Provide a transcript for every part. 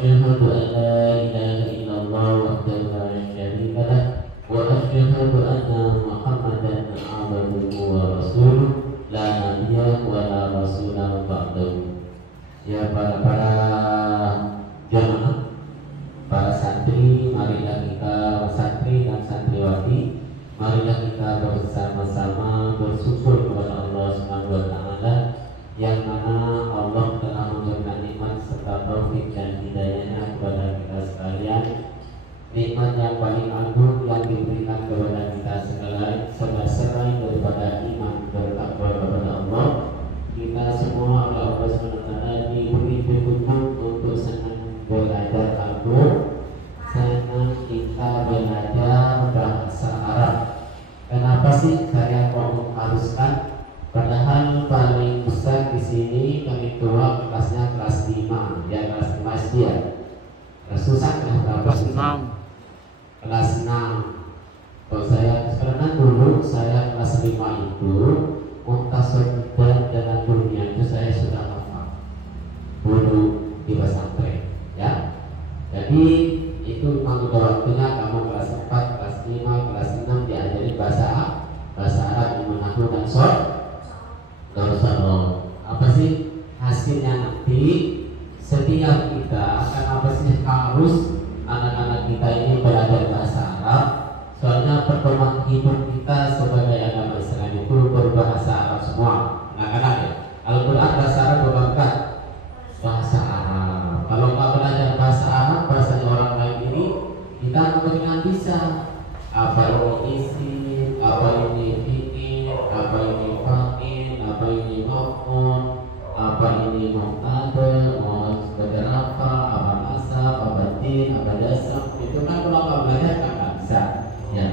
وأشهد أن لا إله إلا الله وحده لا شريك له وأشهد أن محمدا عبده ورسوله لا نبي ولا رسول بعده. Ya para jamaah, para santri, marilah kita santri dan santriwati, marilah kita bersama-sama bersyukur kepada Allah Subhanahu wa taala yang mana Allah telah memberikan nikmat serta taufik dan hidayahnya kepada kita sekalian. Nikmat yang paling agung yang diberikan kepada kita selain daripada iman bertakwa kepada Allah. Kita semua oleh Allah SWT diberi petunjuk untuk senang belajar Al-Quran, senang kita belajar bahasa Arab. Kenapa sih saya kok haruskan? Padahal paling besar di sini kami tua kelasnya kelas 5, ya kelas 5 dia. Susah kelas 6. Kelas 6. Kalau saya karena dulu saya kelas 5 itu muntasab dalam dunia itu saya sudah hafal dulu di pesantren, ya. Jadi itu waktu waktunya kamu kelas 4, kelas 5, kelas 6 diajari bahasa Arab, ilmu nahwu dan sorf. Apa sih hasilnya nanti? Setiap kita akan apa sih harus anak-anak kita ini belajar bahasa Arab. Soalnya perkembangan hidup kita sebagai agama Islam itu berbahasa Arab semua. Anak-anak ya, Al-Quran bahasa Arab bukan bahasa Arab. Kalau nggak belajar bahasa Arab, bahasa orang lain ini, kita mungkin bisa apa ini isi, apa ini fikir, apa ini fa'il, apa ini maf'ul, apa ini muqtada, mau sebagai rafa, apa nasab, apa tin, apa jasam. Itu kan kalau nggak belajar kan nggak bisa. Ya,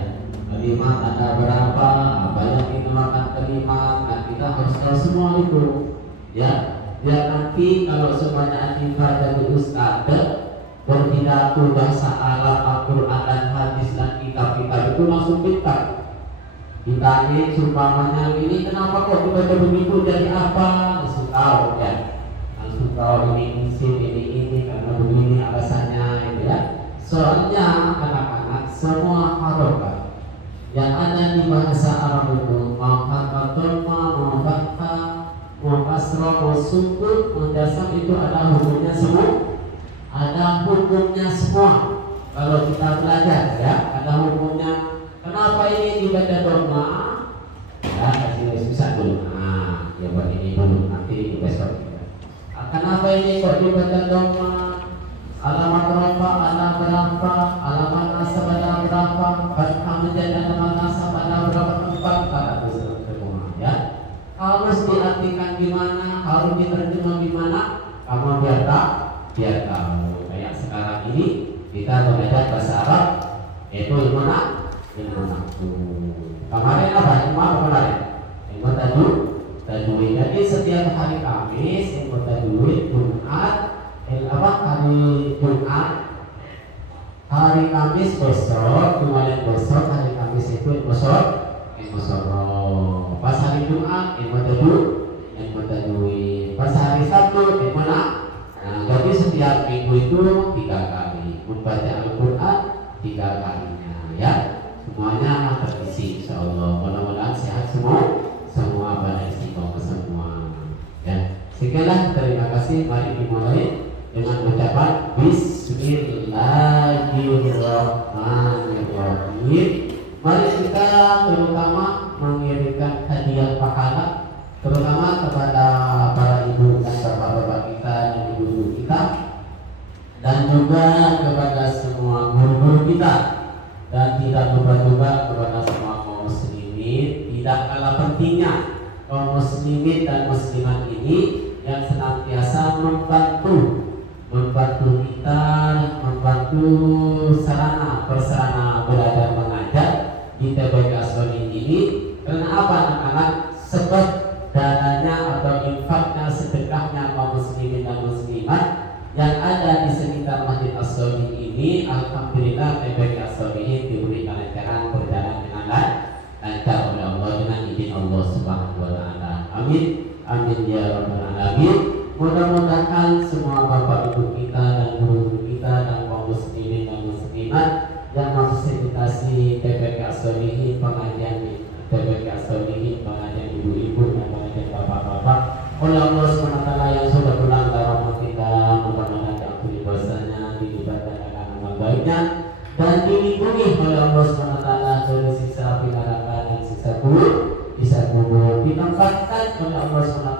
kalimat ada berapa, apa yang dinamakan kalimat, nah kita harus tahu semua itu. Ya, biar nanti kalau semuanya kita jadi ustaz berpidato bahasa Arab, Al-Quran dan hadis dan kitab-kitab itu langsung pintar. Ditanya sumpamanya ini kenapa kok dibaca begitu, jadi apa? Langsung tahu ya. Langsung tahu ini isim, ini karena begini alasannya itu ya. Soalnya anak-anak semua harokat yang ada di bahasa Arab itu mau hakatun, mau fathah, mau kasrah, mau sukun, mau jasam itu ada hukumnya semua. Ada hukumnya semua. Kalau kita belajar ya, ada hukumnya. Kenapa ini dibaca dhamma? Ya, kasih susah dulu. Nah, ya buat ini dulu, nanti besok. Kenapa ini kok dibaca dhamma? Alamat berapa, alamat nasab ada berapa, fathah menjadi alamat nasab ada berapa tempat, kata semua ya. Harus diartikan gimana, harus diterjemah gimana, kamu biar tahu. Kayak sekarang ini kita belajar bahasa Arab, itu ilmu nahwu. Kemarin apa? Ilmu tajwid. Jadi setiap hari Kamis ilmu tajwid, Jumat, hari Jumat, hari Kamis besok, kemarin besok hari Kamis itu ilmu soroh. Pas hari Jumat ilmu tajwid. Pas hari Sabtu ilmu nahwu. Nah, jadi setiap minggu itu 3 kali membaca Al-Quran 3 kalinya, ya. Semuanya terisi, insyaallah. Mudah-mudahan sehat semua pada istiqomah semua. Ya, sekian, terima kasih. Mari dimulai dengan ucapan Bismillahirrahmanirrahim. Mari kita terutama mengirimkan hadiah pahala, terutama kepada para ibu dan bapak-bapak kita dan ibu-ibu kita, dan juga kepada semua guru-guru kita, dan tidak lupa juga kepada semua kaum muslimin. Tidak kalah pentingnya kaum muslimin dan muslimat ini yang senantiasa membantu kita, membantu prasarana belajar mengajar di TBK Aswani ini. Karena apa anak-anak? Sebab dananya atau infaknya, sedekahnya kaum muslimin dan muslimat yang ada di sekitar Masjid As-Sodi ini, alhamdulillah TBK As-Sodi diberi kelancaran, berjalan dengan lancar oleh Allah dengan izin Allah Subhanahu wa taala. Amin. Amin ya rabbal alamin. Mudah-mudahan semua bapak ibu kita dan guru sebagainya, dan dilindungi oleh Allah SWT dari siksa api neraka dan siksa kubur, ditempatkan oleh Allah SWT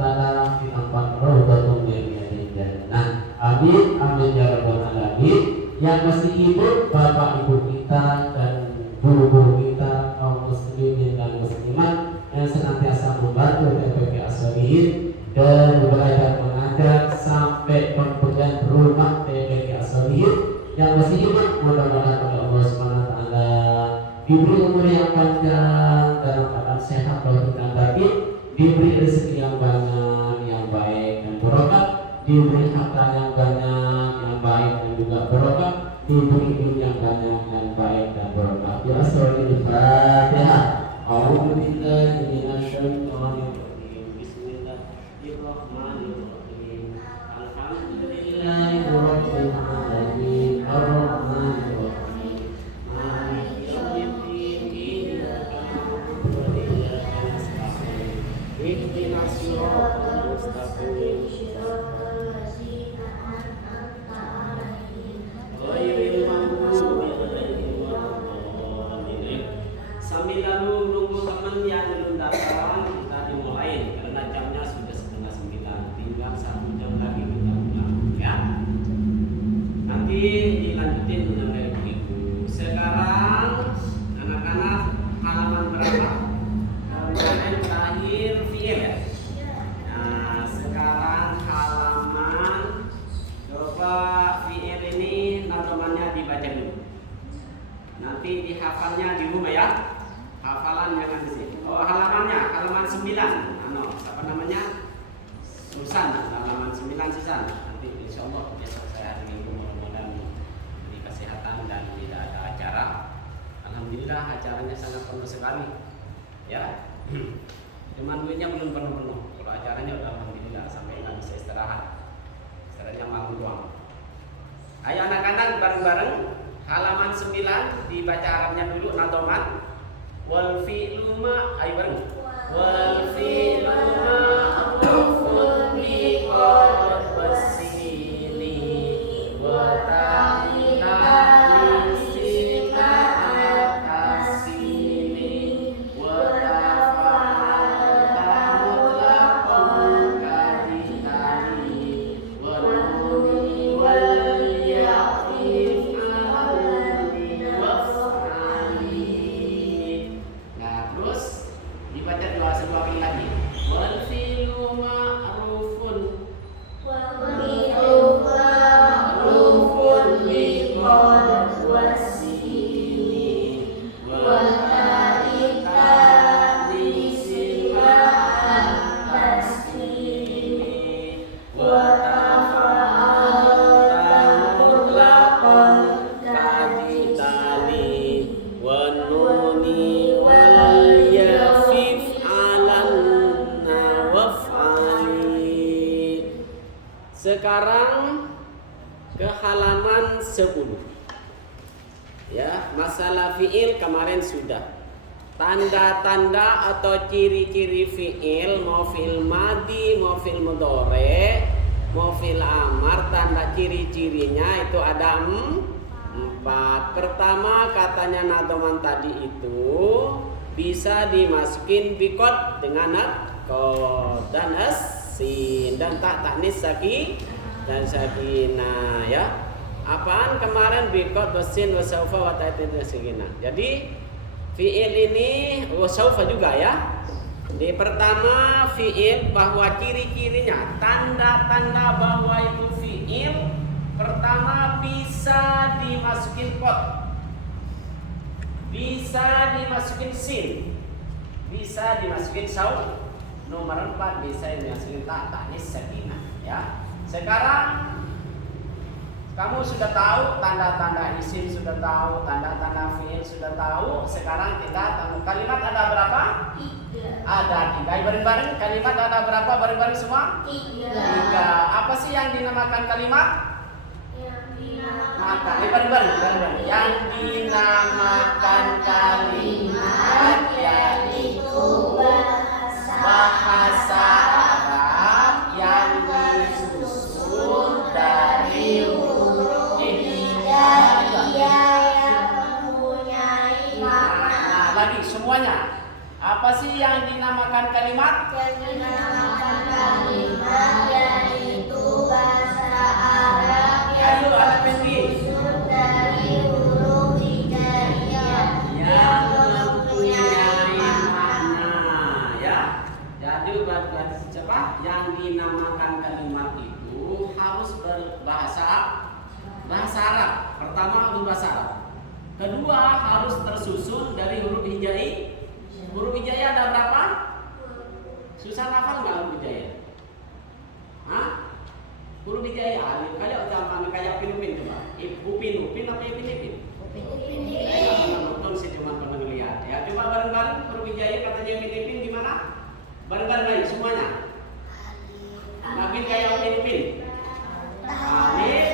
di tempat Raudhatun min riyadil jannah. Amin amin ya rabbal alamin. Yang masih hidup bapak ibu kita dan guru-guru kita, kaum muslimin dan muslimat yang senantiasa membantu TPP As-Solihin dan belajar mengajar sampai pemberian rumah TPP As-Solihin yang masih hidup, mudah-mudahan oleh Allah SWT diberi umur yang panjang dalam keadaan sehat dan batin, diberi rezeki yang banyak, yang baik dan barokah, diberi harta yang banyak, yang baik dan juga barokah, diberi ilmu yang banyak, yang baik dan barokah. Ya Al-Fatihah. A'udzu billahi minasyaitonir rajim. Bismillahirrahmanirrahim. Alhamdulillahirabbil alamin. Arrahmanir rahim. Maliki yaumiddin. Iyyaka na'budu wa iyyaka nasta'in. Ihdinas siratal mustaqim. Ghairil maghdubi 'alaihim waladdallin. Sambil lalu nunggu teman yang belum datang, kita dimulai karena jamnya sudah 8:30. Tinggal 1 jam lagi kita pulang, ya. Nanti dilanjutin oleh ibu. Sekarang anak-anak halaman berapa? Kemarin terakhir fi'il ya. Nah, sekarang halaman coba fi'il ini nazamannya dibaca dulu. Nanti dihafalnya di rumah ya. Hafalan jangan di sini. Oh, halaman 9. Siapa namanya? Susan, halaman 9 Susan. Nanti insyaallah besok saya hari Minggu mudah-mudahan di kesehatan dan tidak ada acara. Alhamdulillah acaranya sangat penuh sekali. Ya. Cuman duitnya belum penuh-penuh. Kalau acaranya udah alhamdulillah sampai nggak bisa istirahat. Istirahatnya malam doang. Ayo anak-anak bareng-bareng halaman 9 dibaca Arabnya dulu nadoman. Wal fi'lu ma, ayo bareng. Wal fi'lu ma'rufun bi qad wasili wa ta'ina lisina akasili wa tafa'ala mutlaqan kaditani wa nuni wal ya'if alani waf'ali. Nah terus dibaca sebuah kali lagi. Wal fi'lu ma'rufun bi qad wasili wa ta'ika lisina akasili wa tafa'ala mutlaqan kaditani wa nuni wal yafif alanna waf'ali. Sekarang ke halaman 10. Ya, masalah fi'il kemarin sudah. Tanda-tanda atau ciri-ciri fi'il, mau fi'il madi, mau fi'il mudhari, mau fi'il amar, tanda ciri-cirinya itu ada 4. Pertama katanya nadoman tadi itu bisa dimasukin bikot dengan qad dan asin dan tak taknis saki dan sakina ya. Apaan kemarin bikot wasin wasaufa wa ta'tin sakina. Jadi fi'il ini wasaufa juga ya. Di pertama fi'il bahwa ciri-cirinya, tanda-tanda bahwa itu fi'il, pertama bisa dimasukin qad, bisa dimasukin sin, bisa dimasukin saut. Nomor 4 bisa dimasukin tak taknis sakinah ya. Sekarang kamu sudah tahu tanda-tanda isim, sudah tahu tanda-tanda fi'il, sudah tahu. Sekarang kita tahu kalimat ada berapa? 3. Ada 3. Bareng-bareng kalimat ada berapa? Bareng-bareng semua? 3. Apa sih yang dinamakan kalimat? Maka bareng-bareng. Yang dinamakan kalimat yaitu bahasa Arab yang disusun dari huruf hijaiyah. Apa sih yang dinamakan kalimat? Yang dinamakan kalimat yaitu bahasa Arab yang Ayo, anak pendek. tersusun dari huruf hijaiyah yang mempunyai makna. Ya. Jadi berarti siapa yang dinamakan kalimat itu harus berbahasa Arab. Pertama harus bahasa Arab. Kedua harus tersusun dari huruf hijaiyah. Huruf hijaiyah ada berapa? Susah hafal nggak huruf hijaiyah? Hah? Huruf hijaiyah alif kayak zaman kayak Upin coba. Upin apa Ipin? Nonton sih cuma pernah lihat. Ya coba bareng-bareng huruf hijaiyah katanya Upin gimana? Bareng-bareng aja semuanya. Makin kayak Upin. Alif.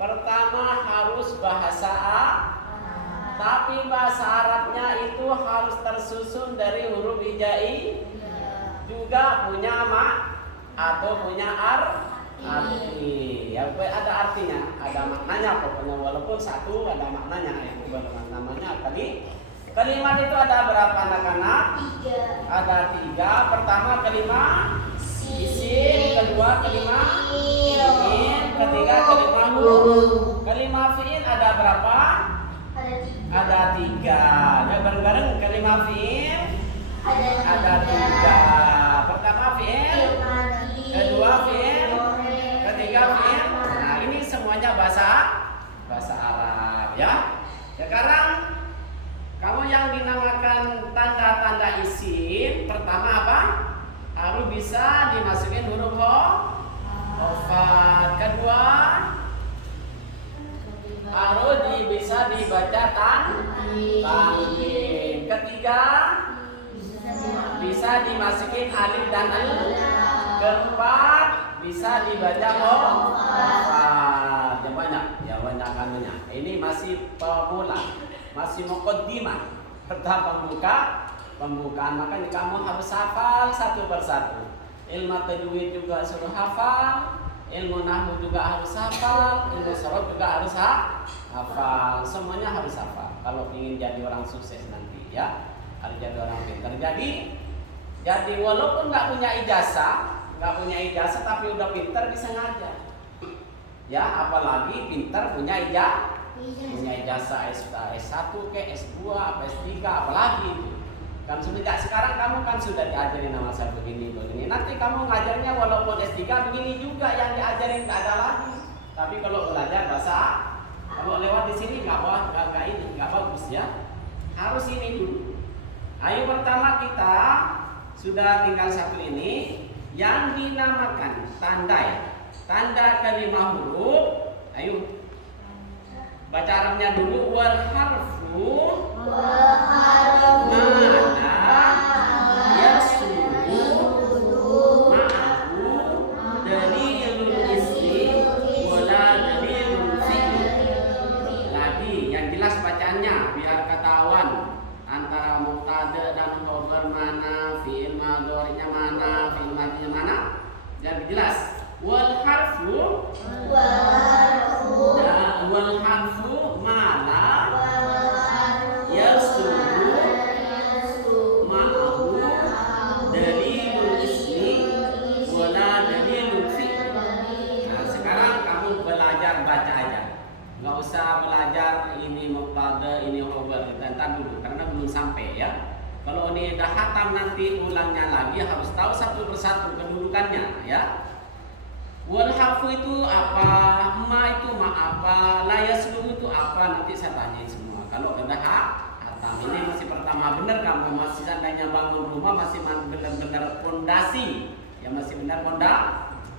Pertama harus bahasa Arab, tapi bahasa Arabnya itu harus tersusun dari huruf hijaiyah, juga punya atau punya arti. Ya, ada artinya, ada maknanya pokoknya walaupun satu ada maknanya. Yang namanya tadi kalimat itu ada berapa anak-anak? Ada 3. Pertama kalimat isim, kedua kalimat fi'il, ketiga kalimat huruf. Kalimat fi'il ada berapa? Ada 3. Ya bareng-bareng kalimat fi'il ada 3. Pertama fi'il, kedua fi'il, ketiga fi'il. Nah ini semuanya bahasa Arab ya. Sekarang kamu yang dinamakan tanda-tanda isim pertama apa? Harus bisa dimasukin huruf hofat. Kedua harus bisa dibaca tanwin. Ketiga bisa dimasukin alif dan alif. Keempat bisa dibaca hofat. Ya banyak kanunya. Ini masih pemula, masih muqaddimah. Pertama pembukaan, makanya kamu harus hafal satu persatu. Ilmu tajwid juga suruh hafal, ilmu nahwu juga harus hafal, ilmu sorof juga harus hafal. Semuanya harus hafal kalau ingin jadi orang sukses nanti ya. Harus jadi orang pintar. Jadi walaupun nggak punya ijazah tapi udah pintar bisa ngajar. Ya, apalagi pintar punya ijazah S1 ke S2 apa S3 apalagi itu. Kan sejak sekarang kamu kan sudah diajarin nama saya begini. Nanti kamu ngajarnya walaupun S3 begini juga yang diajarin nggak ada lagi. Tapi kalau belajar bahasa, kalau lewat di sini nggak bagus ya. Harus ini dulu. Ayo pertama kita sudah tinggal satu ini yang dinamakan tanda kalimat huruf. Ayo baca Arabnya dulu. Wal harfu jelas. Wal harfu mana yasuru ma'ahu dalilul ismi wala dalilul fi'l. Nah, sekarang kamu belajar baca aja. Nggak usah belajar ini mubtada, ini khabar. Entar dulu karena belum sampai ya. Kalau ini udah khatam nanti ulangnya lagi harus tahu satu persatu kedudukannya ya. Wal harfu itu apa? Ma itu ma apa? La yaslu itu apa? Nanti saya tanyain semua. Kalau udah khatam ini masih pertama benar kamu masih seandainya bangun rumah masih benar-benar fondasi. Ya masih benar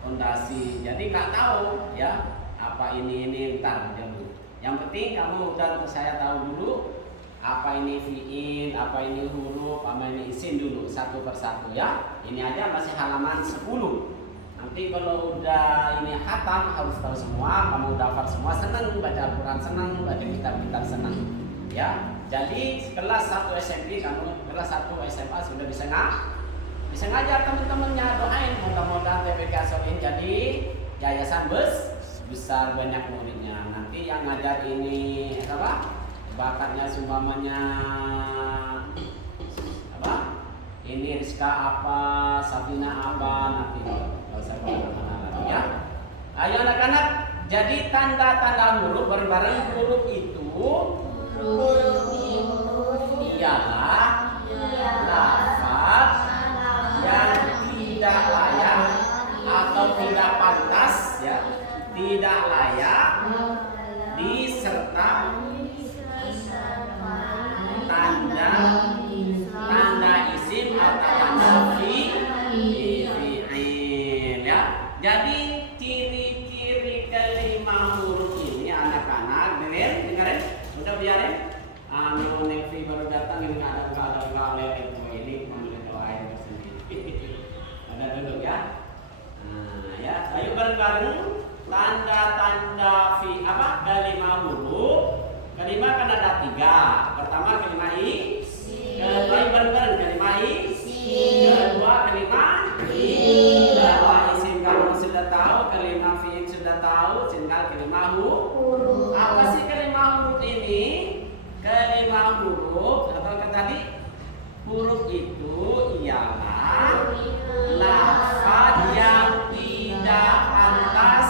fondasi. Jadi nggak tahu ya apa ini entar dulu. Yang penting kamu udah saya tahu dulu apa ini fi'il, apa ini huruf, apa ini isim dulu satu persatu ya. Ini aja masih halaman 10. Nanti kalau udah ini khatam harus tahu semua, kamu udah hafal semua, senang baca Al-Quran, senang baca kitab-kitab, senang ya. Jadi kelas 1 SMP kamu kelas 1 SMA sudah bisa ngajar teman-temannya, doain mudah-mudahan TPK Solihin jadi yayasan besar banyak muridnya. Nanti yang ngajar ini apa? Bakatnya sumpamanya apa? Ini Rizka apa, Sabina apa, nanti nggak usah kemana-mana ya. Ayo anak-anak, jadi tanda-tanda huruf bareng-bareng. Huruf itu ialah lafaz yang tidak layak atau tidak pantas ya, tidak layak disertai tanda isim atau tanda fi'il ya. Jadi ciri-ciri kelima huruf ini anak-anak dengerin udah biarin. Anu Nevi baru datang ini nggak ada ini membeli doain sendiri. Ada duduk ya. Nah ya, ayo bareng-bareng tanda-tanda apa kelima huruf. Kelima kan ada 3. Pertama kelima i, kedua bareng-bareng kelima i, kedua kelima i, kedua isim kamu sudah tahu, kelima fi'il sudah tahu, tinggal kelima huruf. Apa sih kelima huruf ini? Kelima huruf atau tadi huruf itu ialah lafaz yang tidak pantas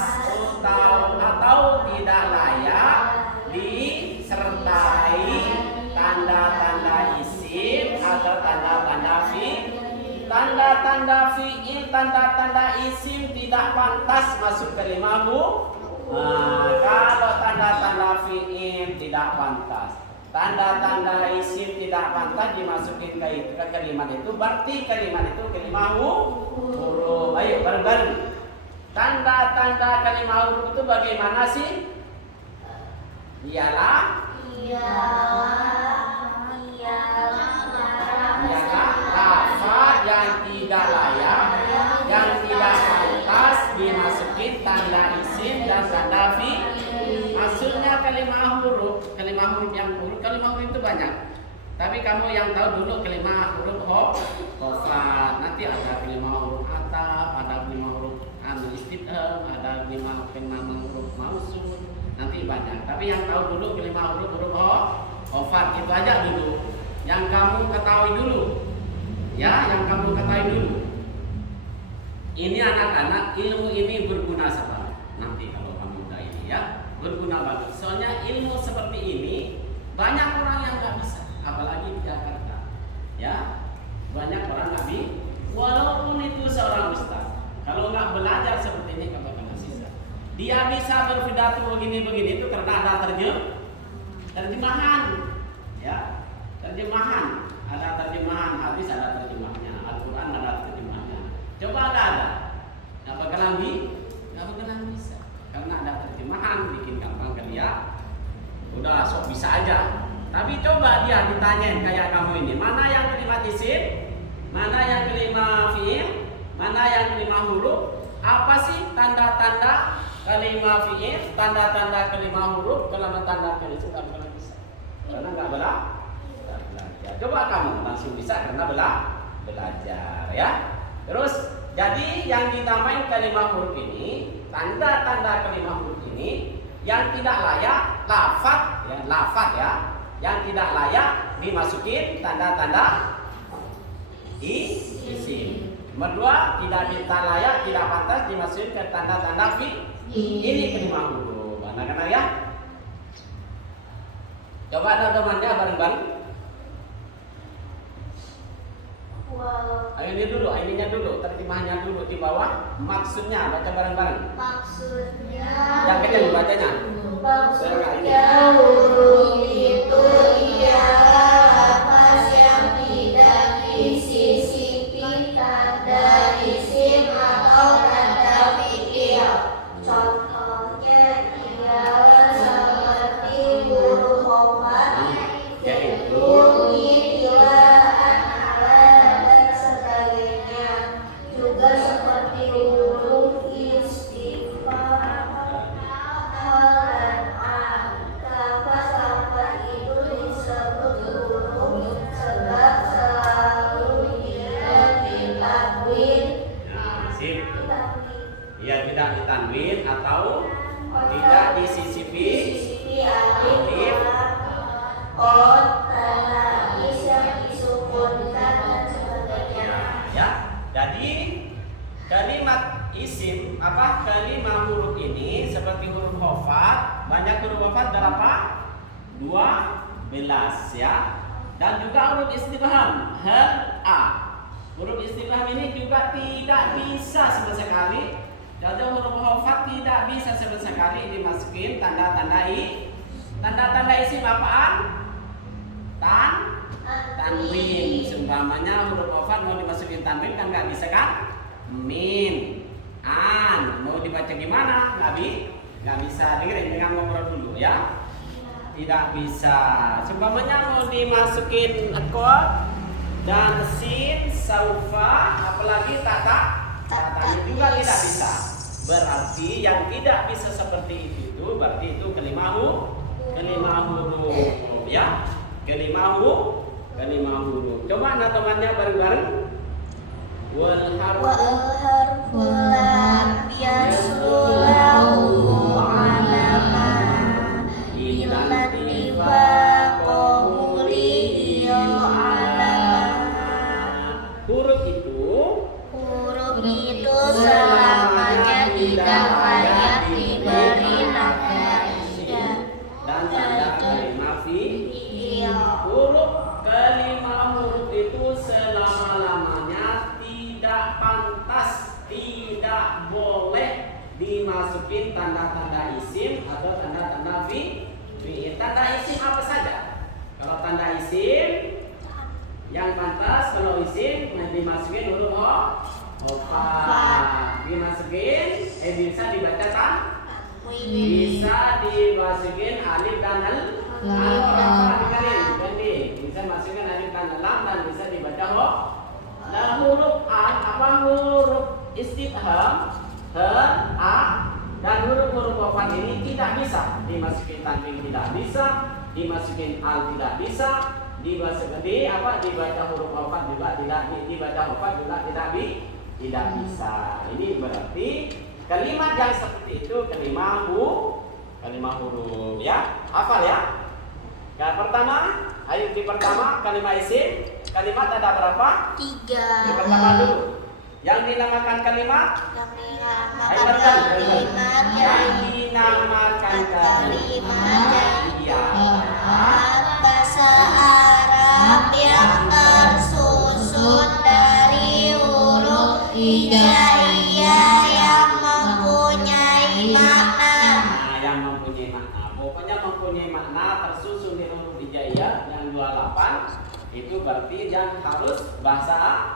atau tidak layak disertai tanda-tanda isim atau tanda-tanda fi'il. Tanda-tanda fi'il, tanda-tanda isim tidak pantas masuk kelima huruf. Kalau tanda-tanda fi'il tidak pantas, tanda-tanda isim tidak pantas dimasukin ke kalimat itu, berarti kalimat itu kelima huruf. Ayo bareng-bareng. Tanda-tanda kalimat huruf itu bagaimana sih? Ialah lafaz yang tidak layak, yang tidak pantas dimasukin tanda isim dan tanda fi'il. Maksudnya kelima huruf itu banyak. Tapi kamu yang tahu dulu kelima huruf hofat. Nanti ada kelima huruf ataf, ada kelima huruf istifham, ada kelima huruf mausul. Nanti banyak. Tapi yang tahu dulu kelima huruf hofat itu aja dulu. Yang kamu ketahui dulu. Ya, yang kamu ketahui dulu. Ini anak-anak, ilmu ini berguna sekali. Nanti kalau kamu udah ini ya, berguna banget. Soalnya ilmu seperti ini banyak orang yang nggak bisa, apalagi di Jakarta. Ya, banyak orang nggak bisa. Walaupun itu seorang ustaz, kalau nggak belajar seperti ini nggak bakal bisa. Dia bisa berpidato begini-begini itu karena ada terjemahan. Ya, terjemahan. Ada terjemahan hadis, ada terjemahnya. Al-Quran ada terjemahnya. Coba ada. Nggak bakalan bisa. Karena ada terjemahan, bikin gampang ke dia. Udah sok bisa aja. Tapi coba dia ditanyain kayak kamu ini, mana yang kelima isim, mana yang kelima fi'il, mana yang kelima huruf, apa sih tanda-tanda kelima fi'il, tanda-tanda kelima huruf, kelima tanda kelima isim, kalau bisa. Karena nggak belajar. Coba kamu langsung bisa karena belajar ya. Terus jadi yang dinamain kelima huruf ini, tanda-tanda kelima huruf ini yang tidak layak lafaz ya, yang tidak layak dimasukin tanda-tanda isim. Nomor 2, tidak layak, tidak pantas dimasukin ke tanda-tanda fi'il. Ini kelima huruf. Anak-anak ya. Coba teman-temannya bareng-bareng. Ayo ini dulu, ininya dulu, terjemahnya dulu di bawah. Maksudnya baca bareng-bareng. Maksudnya Yang kencang bacanya. Maksudnya huruf itu ialah lafaz yang tidak disisipi tanda isim atau tanda fi'il. Contohnya ialah seperti huruf hofat, Ya, tidak ditanwin atau tidak disisipi alif. Bisa disukunkan dan sebagainya. Ya. Jadi kalimat isim kalimat huruf ini seperti huruf khafat, banyak huruf khafat berapa? 12 ya. Dan juga huruf istifham hal a. Huruf istifham ini juga tidak bisa sama sekali. Jadi huruf khafat tidak bisa sama sekali dimasukin tanda-tanda isim apaan? Tanwin. Seumpamanya huruf khafat mau dimasukin tanwin kan nggak bisa kan? Min, an, mau dibaca gimana? Nggak bisa. Dengerin, dengan ngobrol dulu ya. Tidak bisa. Seumpamanya mau dimasukin kod dan sin, saufa, apalagi tatanya juga tidak bisa. Berarti yang tidak bisa seperti itu berarti itu kelima huruf ya. Kelima huruf. Coba temannya bareng-bareng. Wal harfu lam yaslulahu alama ilan tiba qawlihi alama. Huruf itu selamanya tidak layak diberi nama dan tanda kelima huruf kelima huruf itu selama-lamanya tidak pantas, tidak boleh dimasukin tanda-tanda isim atau tanda-tanda fi'il. Tanda isim apa saja? Kalau tanda isim yang pantas, kalau isim dimasukin huruf dimasukin bisa dibaca bisa dimasukin alif dan bisa masukin alif dan lam dan bisa dibaca nah huruf huruf istifham a dan huruf khafat ini tidak bisa dimasukin tanwin, tidak bisa dimasukin al, tidak bisa dibaca huruf khafat juga tidak dibaca khafat juga tidak bisa. Ini berarti kalimat yang seperti itu kelima huruf ya. Hafal ya. Yang pertama, di pertama kalimat isim, kalimat ada berapa? 3. Yang pertama dulu. Yang dinamakan kalimat? Bahasa Arab yang tersusun dari huruf hijaiyah yang mempunyai makna. Yang mempunyai makna. Pokoknya mempunyai makna tersusun di huruf hijaiyah yang 28 itu berarti yang harus bahasa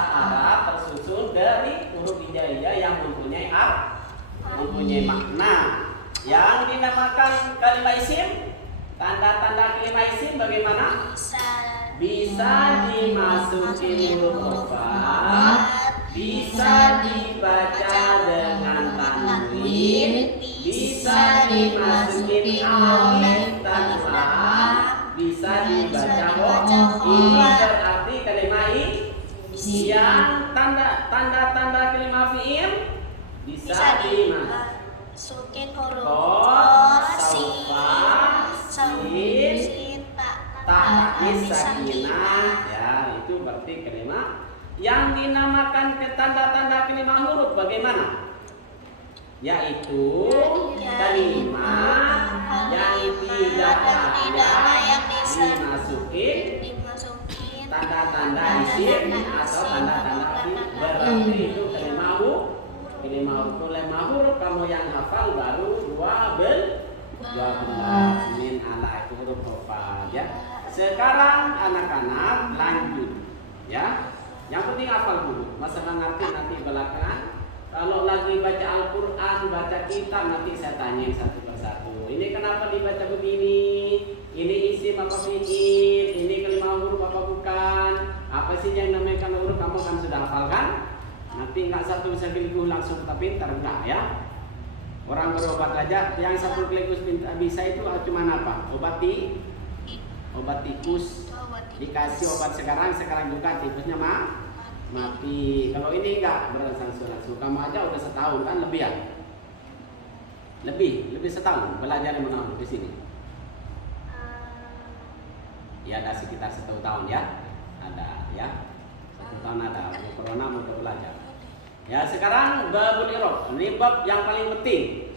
Arab tersusun dari huruf hijaiyah yang mempunyai makna. Yang dinamakan kalimat isim, tanda-tanda kalimat isim bagaimana? Bisa dimasukin huruf khafat, bisa dibaca dengan tanwin, bisa dimasukin alif dan lam, bisa dibaca ini berarti kalimat yang tanda-tanda kalimat fi'il bisa dimasukin huruf sin, sakinah ya, itu berarti kalimat yang dinamakan tanda-tanda kalimat huruf bagaimana? Yaitu kalimat yang tidak layak dimasukin tanda-tanda isim atau tanda-tanda fi'il, berarti itu kalimat huruf. Kamu yang hafal baru 12 min ala itu huruf khafat ya. Sekarang anak-anak lanjut ya. Yang penting hafal dulu, masalah ngerti nanti belakangan. Kalau lagi baca Al-Quran, baca kitab, nanti saya tanya satu persatu. Ini kenapa dibaca begini? Ini isim apa fi'il? Ini kalimat huruf apa bukan? Apa sih yang namanya huruf? Kamu kan sudah hafal kan? Nanti nggak satu sekaligus langsung kita pintar, enggak ya? Orang berobat aja, yang satu sekaligus bisa itu cuma apa? Obat tikus. Dikasih obat sekarang juga tipesnya mati. Kalau ini enggak berangsur-angsur. Kamu aja udah setahun kan, lebih ya? Lebih setahun belajar mengaum di sini. Ya ada sekitar 1 tahun ya, ada ya 1 tahun ada. Corona mau belajar. Ya sekarang babul irob, ini bab yang paling penting.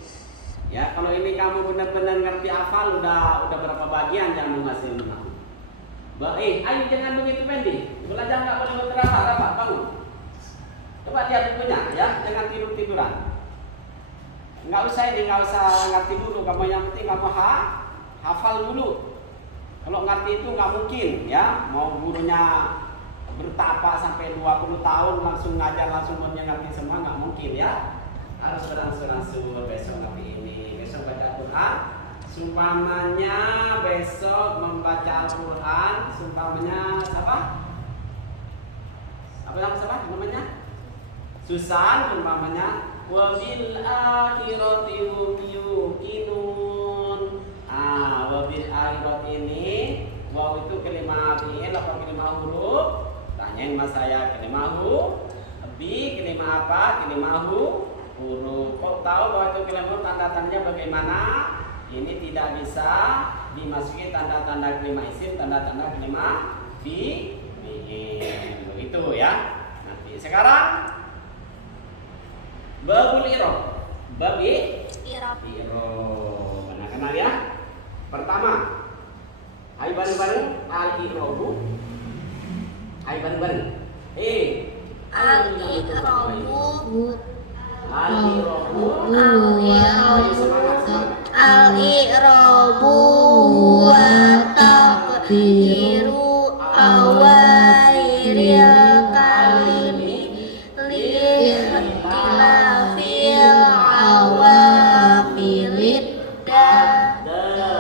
Ya kalau ini kamu benar-benar ngerti hafal, udah berapa bagian yang menghasil menang. Ayo jangan begitu pendek. Belajar nggak boleh bergerak, bangun. Coba lihat bukunya ya, jangan tiduran. Nggak usah ngerti dulu. Kamu yang penting kamu hafal dulu. Kalau ngerti itu nggak mungkin ya, mau gurunya bertapa sampai 20 tahun langsung ngajar langsung ngerti semua, nggak mungkin ya. Harus berangsur-angsur. Besok ngerti ini, besok baca Quran. Sumpamanya besok membaca Al-Quran, sumpamanya apa namanya? Susan, sumpamanya wabil akhirati hum yuqinun. Wabil akhirat ini, waw itu kelima fi'il atau kelima huruf? Tanyain mas saya, kelima huruf, bi kelima apa? Kelima huruf. Kok tahu bahwa itu kelima huruf, tanda-tandanya bagaimana? Ini tidak bisa dimasuki tanda-tanda kelima isim, tanda-tanda kelima fi'il. Begitu ya. Nanti sekarang babul irob. Babi irob. Kenal ya? Pertama, ayo bareng-bareng al-irobu. Ayo bareng-bareng. Al-irobu. Semangat. Al-irobu wa taqdiru awairil kalimi li'tilafil awamilid dakhilati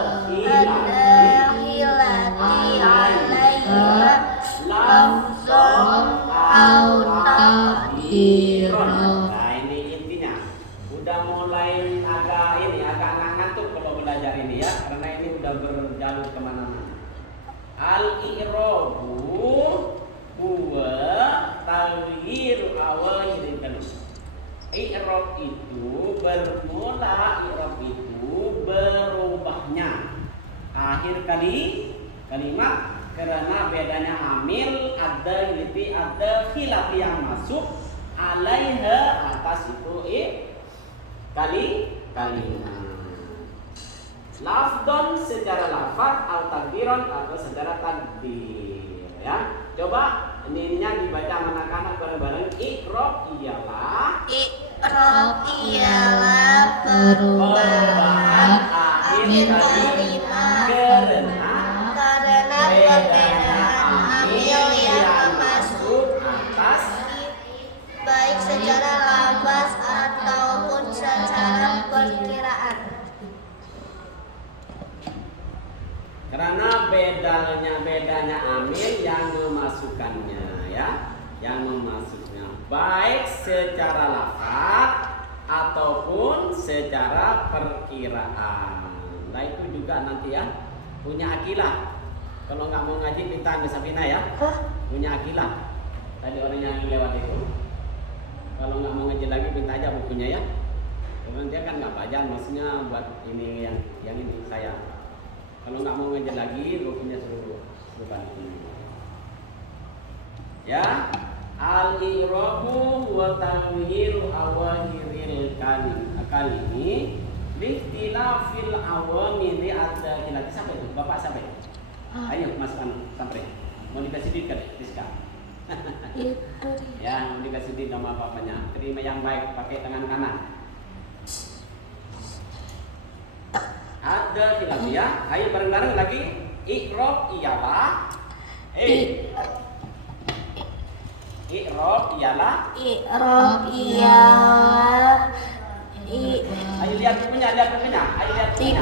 alaiha lafzon au taqdiran. Berjalur kemana-mana. Al-i'robu huwa taghyiru awalil kalim. I'rob itu bermula, i'rob itu berubahnya akhir kalimat karena bedanya amil, ada ilti, ada khilaf yang masuk alaiha atas itu kalimat. Lafdon secara lafaz atau takdiron atau secara takdir ya. Coba ininya dibaca anak-anak bareng-bareng. Iqra ialah perubahan akhir kalimat karena perbedaan amil yang masuk atas baik secara lafaz ataupun secara perkiraan. Karena bedanya amil yang memasukkannya ya, yang memasuknya baik secara lafaz ataupun secara perkiraan. Nah itu juga nanti ya punya akilah. Kalau nggak mau ngaji minta Safina ya, punya akilah. Tadi orang yang lewat itu, kalau nggak mau ngaji lagi minta aja bukunya ya. Kemudian dia kan nggak belajar, maksudnya buat ini yang ini saya. Kalau nggak mau ngajar lagi, bukunya suruh bantu. Ya, al-i'rabu wa tanwiru awahiril kalimi likhtilafil awamili ada hilati. Sampai itu, Bapak sampai. Ayo masukkan sampai. Mau dikasih duit kan, Rizka? Ya, mau dikasih duit nama bapaknya. Terima yang baik, pakai tangan kanan. Ada hilaf ya. Ayo bareng-bareng lagi. I'rob ialah ayo lihat bukunya.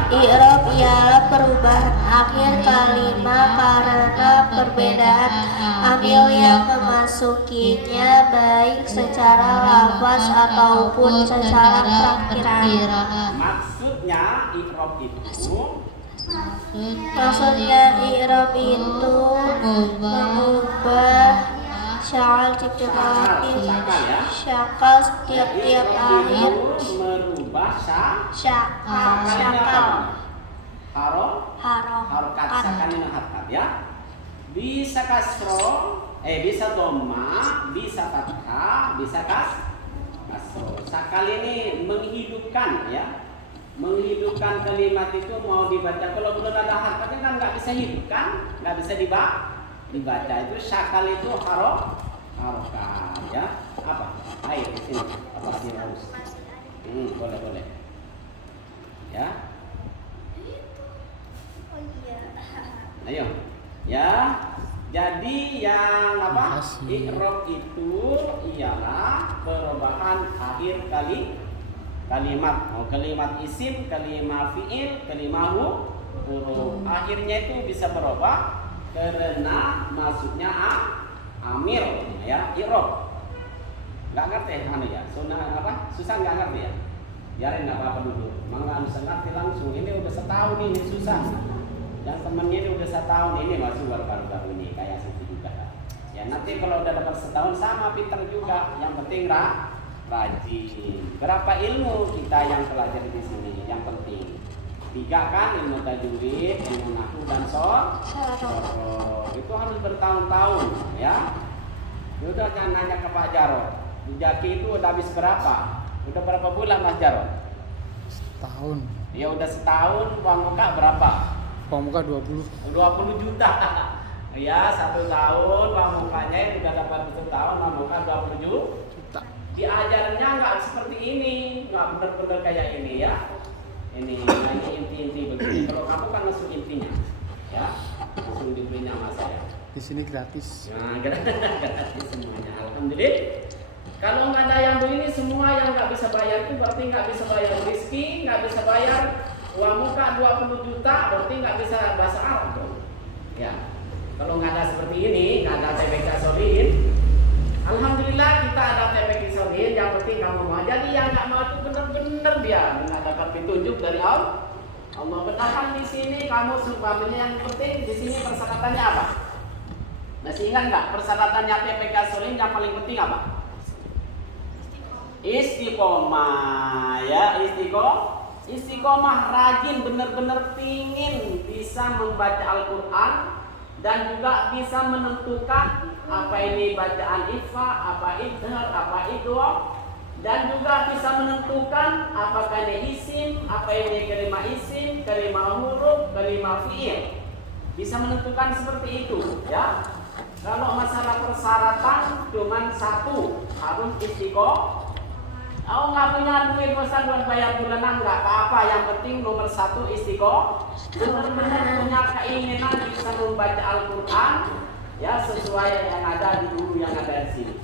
I'rob ialah perubahan akhir kalimat karena perbedaan amil yang memasukinya baik secara lafaz ataupun secara perkiraan. Maksudnya i'rob itu mengubah syakal Syakal ya. syakal setiap-tiap akhir merubah syakal harokat sakalin harokat ya. Bisa kasro, bisa doma, bisa fathah, bisa kasro. Sakal ini menghidupkan ya. Menghidupkan kalimat itu mau dibaca, kalau belum ada harokatnya kan nggak bisa hidup kan, nggak bisa dibaca. Itu syakal itu harokat ya. Apa? Air di sini. Apa sih harus? Boleh. Ya. Ayo. Ya. Jadi yang apa? I'rab itu ialah perubahan akhir kalimat. Kalimat isim, kalimat fi'il, kalimat huruf. Akhirnya itu bisa berubah karena masuknya amil ya, i'rab. Enggak ngerti ya? Susah enggak ngerti ya? Biarin enggak apa-apa dulu. Enggak bisa ngerti langsung. Ini udah setahun ini susah. Yang temennya ini udah setahun ini masuk baru-baru ini kayak situ juga. Ya nanti kalau udah dapat setahun sama pintar juga. Yang penting rajin. Berapa ilmu kita yang pelajari di sini? Yang penting 3 kan, ilmu tajwid, ilmu nahwu dan shoroh. Itu harus bertahun-tahun ya. Udah jangan nanya ke Pak Jarod. Di Jaki itu udah habis berapa? Udah berapa bulan Mas Jarod? Setahun. Ya udah setahun, uang muka berapa? Uang muka 20 juta. Ya 1 tahun uang mukanya udah dapat 1 tahun, uang muka 20 juta. Diajarnya nggak seperti ini, nggak benar-benar kayak ini ya. Ini inti-inti begini. Kalau kamu kan langsung intinya, ya langsung dibelinya sama saya. di sini gratis. Nah, gratis semuanya. Alhamdulillah. Kalau nggak ada yang begini semua yang nggak bisa bayar itu berarti nggak bisa bayar rezeki, nggak bisa bayar uang muka 20 juta, berarti nggak bisa bahasa Arab dong. Ya. Kalau nggak ada seperti ini, nggak ada TPK Solihin. Alhamdulillah kita ada TPK Solihin. Yang penting kamu mau. Jadi yang nggak mau itu benar-benar dia nggak dapat petunjuk dari Allah. Allah benarkan di sini kamu sumpahnya yang penting di sini persyaratannya apa? Masih ingat nggak persyaratannya TPK Solihin yang paling penting apa? Istiqomah ya, istiqomah rajin, benar-benar pingin bisa membaca Al-Quran dan juga bisa menentukan apa ini bacaan ikhfa, apa idhar, apa idgham, dan juga bisa menentukan apakah ini isim, apa ini kalimat isim, kalimat huruf, kalimat fi'il. Bisa menentukan seperti itu ya. Kalau masalah persyaratan cuma 1, harus istiqomah. Oh nggak punya duit bosan buat bayar bulanan nggak apa-apa, yang penting nomor 1 istiqomah, benar-benar punya keinginan bisa membaca Al-Quran ya sesuai yang ada di buku yang ada di sini.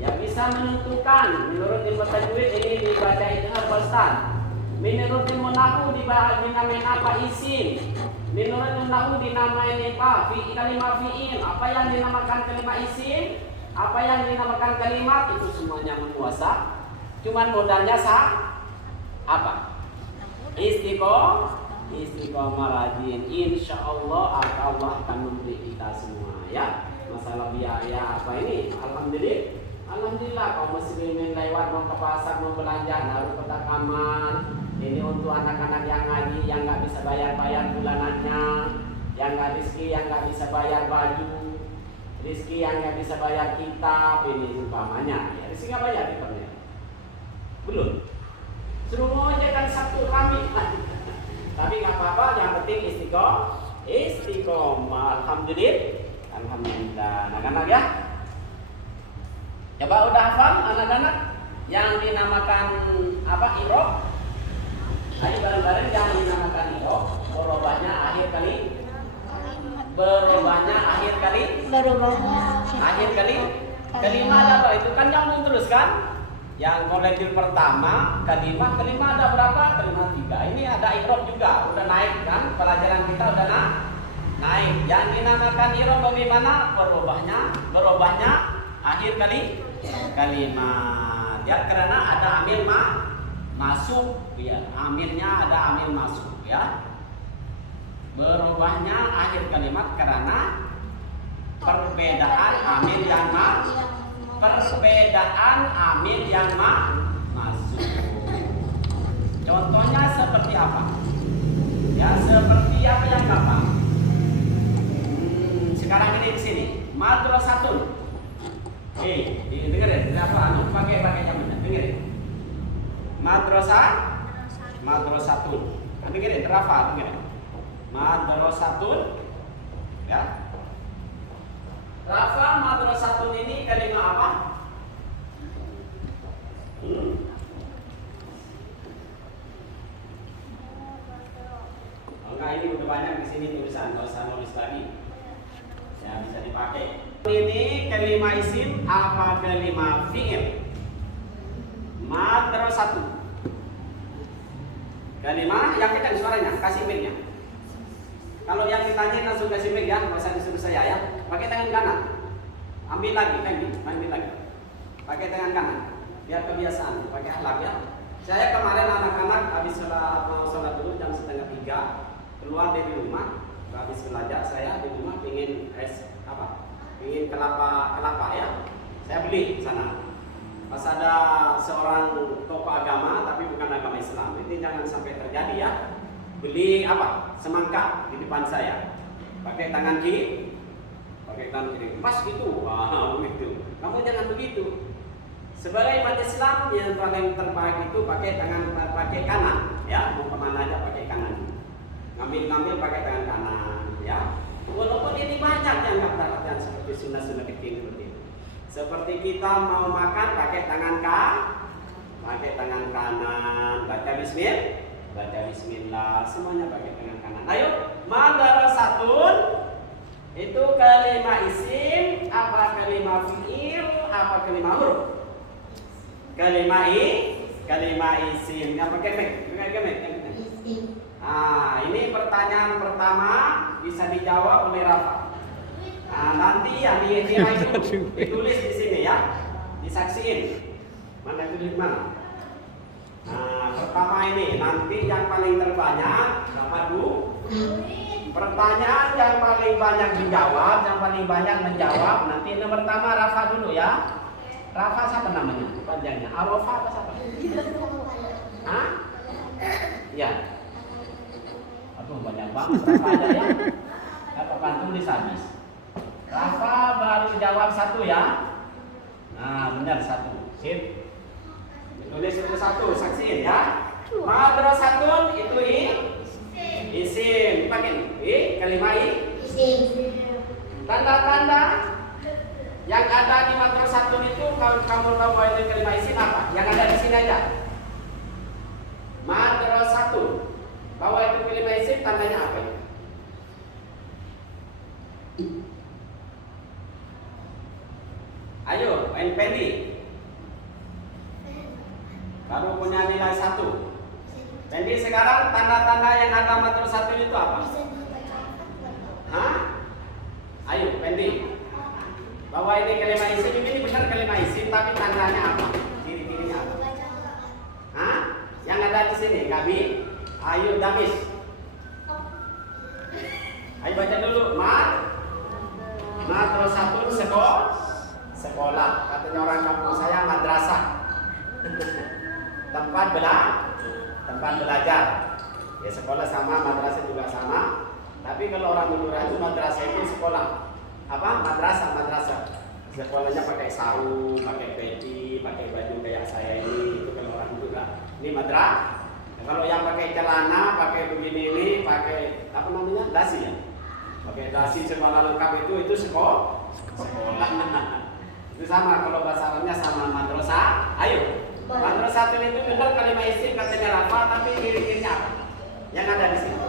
Ya bisa menentukan menurut ilmu tajwid ini dibaca idgham Ustaz, menurut ilmu nahwu dinamain apa isim, menurut ilmu nahwu dinamain apa kalimat fi'il, apa yang dinamakan kalimat isim, apa yang dinamakan kalimat, itu semuanya menguasai. Cuman modalnya apa? Istiqomah rajin. Insya Allah Allah akan memberi kita semua ya. Masalah biaya apa ini? Alhamdulillah kaum muslimin lewat mau ke pasar mau belanja naruh kotak aman. Ini untuk anak-anak yang ngaji yang nggak bisa bayar bulanannya, yang nggak rezeki yang nggak bisa bayar baju, rezeki yang nggak bisa bayar kitab, ini umpamanya. Ya, rezeki nggak bayar kitabnya. Belum. Suruh mau aja kan Sabtu kami. Tapi nggak apa-apa, yang penting istiqomah. Alhamdulillah. Anak-anak ya. Coba udah hafal anak-anak yang dinamakan apa? I'rab. Ayo bareng-bareng yang dinamakan i'rab. Berubahnya akhir kali. Kalimat apa itu kan nyambung terus kan? Yang model pertama, kalimat ada berapa? Kalimat 3. Ini ada i'rab juga, udah naik kan? Pelajaran kita udah naik. Yang dinamakan i'rab bagaimana? Berubahnya akhir kalimat. Ya, karena ada amil masuk, ya. Amilnya ada amil masuk, ya. Berubahnya akhir kalimat karena Perbedaan amil yang perbedaan amil yang masuk. Contohnya seperti apa? Ya, seperti apa yang gampang? Sekarang ini di sini, madrasatun. Dengerin, apa pakai jaminnya, dengerin. Madrasatun. Dengerin, terhafal, dengerin. Madrasatun, ya. Rafa madrasatun ini kalimat apa? Enggak, ini udah banyak di sini tulisan, nggak usah nulis lagi. Ya, bisa dipakai. Ini kalimat isim apa kalimat fi'il? Madrasatun. Kalimat yang kita suaranya, kasih mic-nya. Kalau yang ditanya langsung kasih mic ya, nggak usah disuruh saya ya. Pakai tangan kanan. Ambil lagi, ambil lagi. Pakai tangan kanan. Biar kebiasaan, pakai akhlak ya. Saya kemarin anak-anak habis sholat dulu jam 2:30 keluar dari rumah, habis belajar saya di rumah pingin pingin kelapa ya. Saya beli di sana. Pas ada seorang tokoh agama tapi bukan agama Islam, ini jangan sampai terjadi ya. Beli semangka di depan saya, pakai tangan kiri, pas gitu, begitu. Kamu jangan begitu. Sebagai umat Islam yang paling terbaik itu pakai kanan, ya. Mau kemana aja pakai kanan. Ngambil pakai tangan kanan, ya. Walaupun ini banyak yang kata-kata seperti sunnah-sunnah kecil seperti itu. Seperti kita mau makan pakai tangan kanan, baca bismillah, semuanya pakai tangan kanan. Ayo, madrasatun itu kalimat isim, apa kalimat fi'il, apa kalimat huruf? Kalimat isim. Apa kemek? Ini pertanyaan pertama bisa dijawab oleh Rafa. Nanti yang ditulis di sini ya, disaksiin. Mana tulis mana? Pertama ini nanti yang paling terbanyak dapat pertanyaan yang paling banyak dijawab, yang paling banyak menjawab. Nanti nomor pertama Rafa dulu ya. Rafa siapa namanya? Panjangnya Arofa apa siapa? Ya. Aduh banyak banget Rafa aja ya. Apa tulis habis? Rafa baru jawab satu ya. Benar satu. Sip. Tulis itu satu, saksiin ya. Madrasatun itu isim. Pakai kalimat Isim. Tanda-tanda yang ada di madrasatun itu kalau kamu tahu bahwa itu kalimat isim apa? Yang ada di sini aja. Madrasatun. Bahwa itu kalimat isim tandanya apa ya? Ayo, main pendi. Baru punya nilai 1. Pendi sekarang tanda-tanda yang ada madrasatun itu apa? Ayo, pendi. Bahwa ini kalimat isim, ini benar kalimat isim, tapi tandanya apa? Ciri-cirinya apa? Yang ada di sini, Gabi. Ayo, Damis. Ayo baca dulu. Madrasatun sekolah. Katanya orang kampung saya madrasah. tempat belajar. Ya sekolah sama, madrasah juga sama. Tapi kalau orang Madura itu madrasah itu sekolah. Madrasah. Sekolahnya pakai sarung, pakai peci, pakai baju kayak saya ini. Itu kalau orang Madura. Ini madrasah. Kalau yang pakai celana, pakai begini ini, pakai dasi ya. Pakai dasi sekolah lengkap itu sekolah. Itu sama kalau bahasa Arabnya sama madrasah. Ayo. Madrasatun itu benar kalimat isim katanya Rafa, tapi ciri-cirinya apa? Yang ada di sini.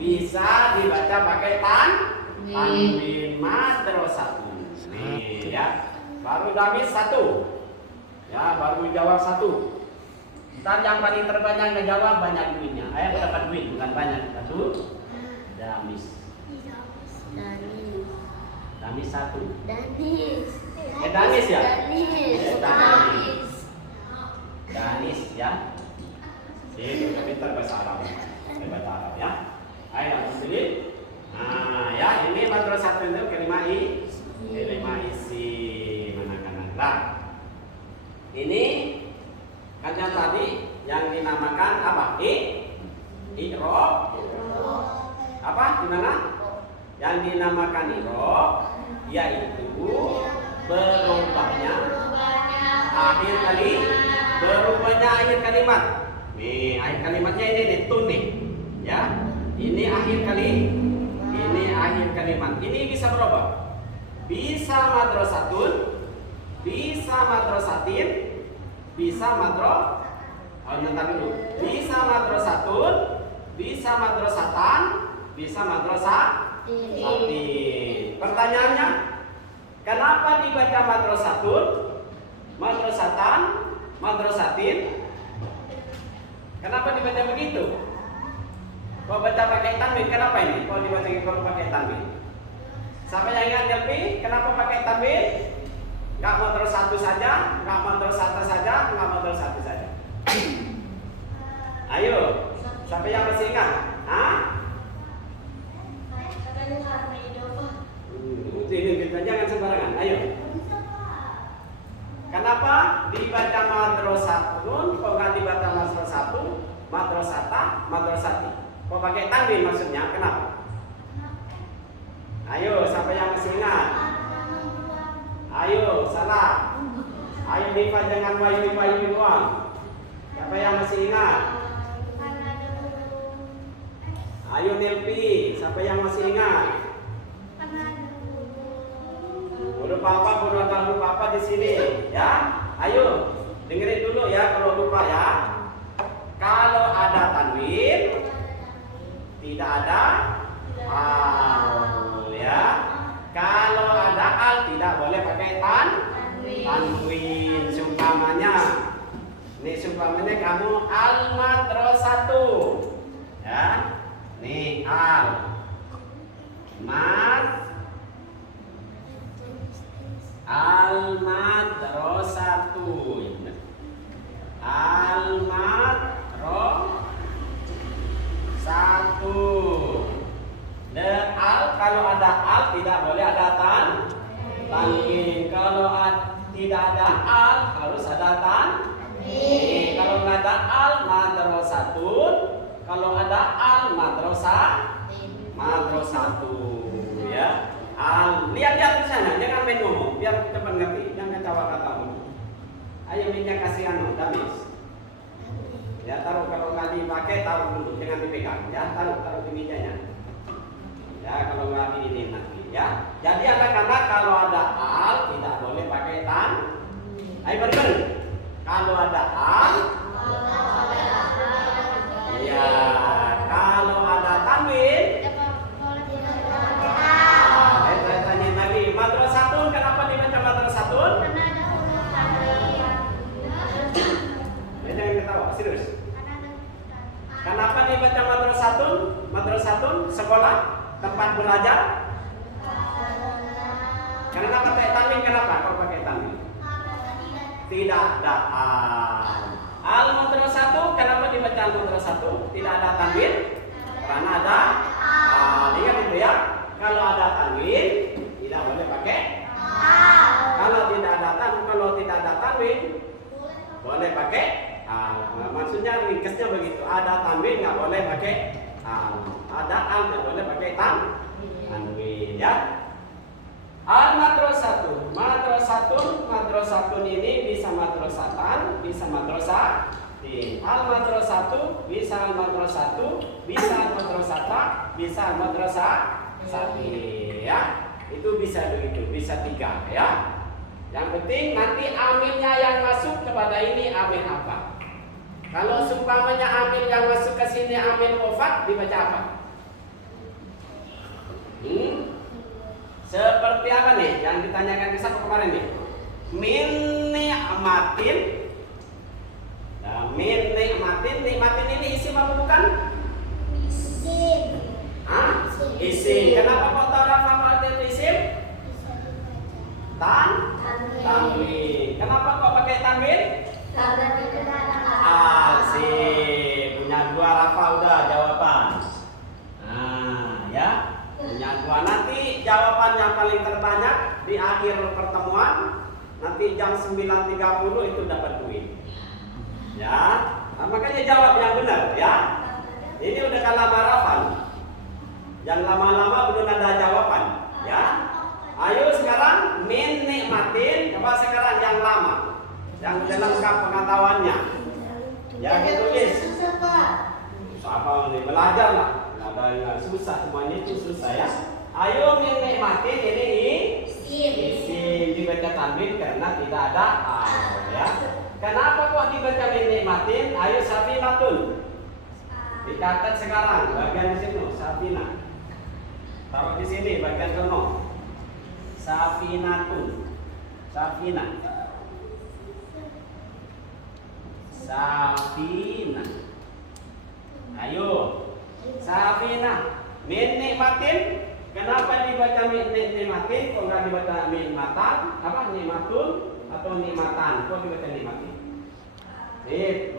Bisa dibaca pakai tanwin madrasatun. Nih ya. Baru Damis 1. Ya, baru jawab 1. Ntar yang paling terbanyak ngejawab banyak duitnya. Ayah dapat duit bukan banyak. 1. Damis 1. Danis ya? Danis ya. Itu pintar bahasa Arab. Bahasa Arab ya. Ayo, sini. Ya ini madrasatun itu tadi yang dinamakan apa? I'rab. Apa? Gimana? Yang dinamakan i'rab yaitu berubahnya akhir kalimat. Nih, akhir kalimatnya ini ditun nih. Ya. Ini akhir kalimat. Ini bisa berubah. Bisa madrasatun, bisa madrasatin, bisa bisa madrasatun, bisa madrasatan, bisa madrasatin. Pertanyaannya, kenapa dibaca madrasatun, madrasatan, madrasatin? Kenapa dibaca begitu? Kok baca pakai tanwin? Kenapa ini? Kok dibaca kalau pakai tanwin? Siapa yang ingat Delpi? Kenapa pakai tanwin? Enggak madrasatu saja, enggak madrasata saja, enggak madrasatu saja. Ayo, siapa yang masih ingat? Hah? Ini kita jangan sembarangan. Ayo. Kenapa dibaca madrasatun? Kok nggak dibaca madrasatu, madrasata, madrasati? Kok pakai tanwin maksudnya? Kenapa? Ayo, siapa yang masih ingat? Ayo, salah. Ayo Diva jangan wayu doang. Siapa yang masih ingat? Ayo Nelpi, siapa yang masih ingat? Udah papa di sini, ya. Ayo, dengerin dulu ya kalau lupa ya. Kalau ada tanwin, tidak ada al, ya. Kalau ada al tidak boleh pakai tanwin. Sumpamanya, nih sumpamanya kamu al madrasatu, ya. Nih al madrasatu. Kalau ada al tidak boleh ada tanwin. Kalau tidak ada al harus ada tanwin. Kalau nggak ada al madrasatun. Kalau ada al madrasatu, ya. Lihat di sana, jangan main ngomong, biar cepat ngerti, jangan ketawa-ketawa dulu. Ayo minyak kasih damis. Ya taruh, kalau nggak dipakai taruh dulu, jangan dipegang, ya taruh di mejanya. Ya kalau nggak ini nanti, ya. Jadi anak-anak kalau ada al tidak boleh pakai Ayo bener. Kalau ada al, ya. Kalau ada tanwin. Madrasatun, kenapa dibaca madrasatun? Jangan ketawa, serius. Kenapa dibaca madrasatun? Madrasatun, sekolah, tempat belajar. Kenapa pakai tanwin? Kenapa kalau pakai tanwin? Tidak ada al madrasatu, kenapa dibaca al madrasatu? Tidak ada tanwin? Karena ada ingat itu ya. Kalau ada tanwin tidak boleh pakai kalau tidak ada tanwin boleh pakai maksudnya ringkasnya begitu, ada tanwin nggak boleh pakai ada al nggak boleh pakai tanwin, ya. Al madrasatun ini bisa madrasatan, bisa madrasatin. Al madrasatu bisa al madrasatu, bisa al madrasata, bisa al madrasati, ya. Itu bisa begitu, bisa 3, ya. Yang penting nanti amilnya yang masuk kepada ini amil apa? Kalau seumpamanya amil yang masuk ke sini amil mufrad dibaca apa? Seperti apa nih yang ditanyakan ke siapa kemarin nih? Min ni'matin. Nah, min ni'matin, nikmatin ini isim apa bukan? Isim. Isim. Kenapa kok ta'raf itu isim? Tanwin. Kenapa kok pakai tanwin? Karena tidak ada Sip. Punya 2 Rafa udah jawaban. Nah, ya. Punya 2. Nanti jawaban yang paling terbanyak di akhir pertemuan nanti jam 9.30 itu dapat duit. Ya, nah, makanya jawab yang benar ya. Ini udah kalah harapan. Yang lama-lama belum ada jawaban, ya. Ayo sekarang min nikmatin, coba sekarang yang lama, yang udah lengkap pengetahuannya. Ya ditulis. Susah Pak. Apa nih belajar lah. Ada yang susah, semuanya itu susah ya. Ayo min nikmatin ini isim dibaca tanwin karena tidak ada al ya. Kenapa kok dibaca min nikmatin? Ayo safinatun. Dicatat sekarang bagian di sini safina. Taruh di sini bagian kono. Safinatun. Safina. Safina. Ayo. Safina. Min nikmatin. Kenapa dibaca min nikmatin? Kok enggak dibaca nikmatan? Apa nikmatun atau nikmatan? Kok dibaca nikmatin?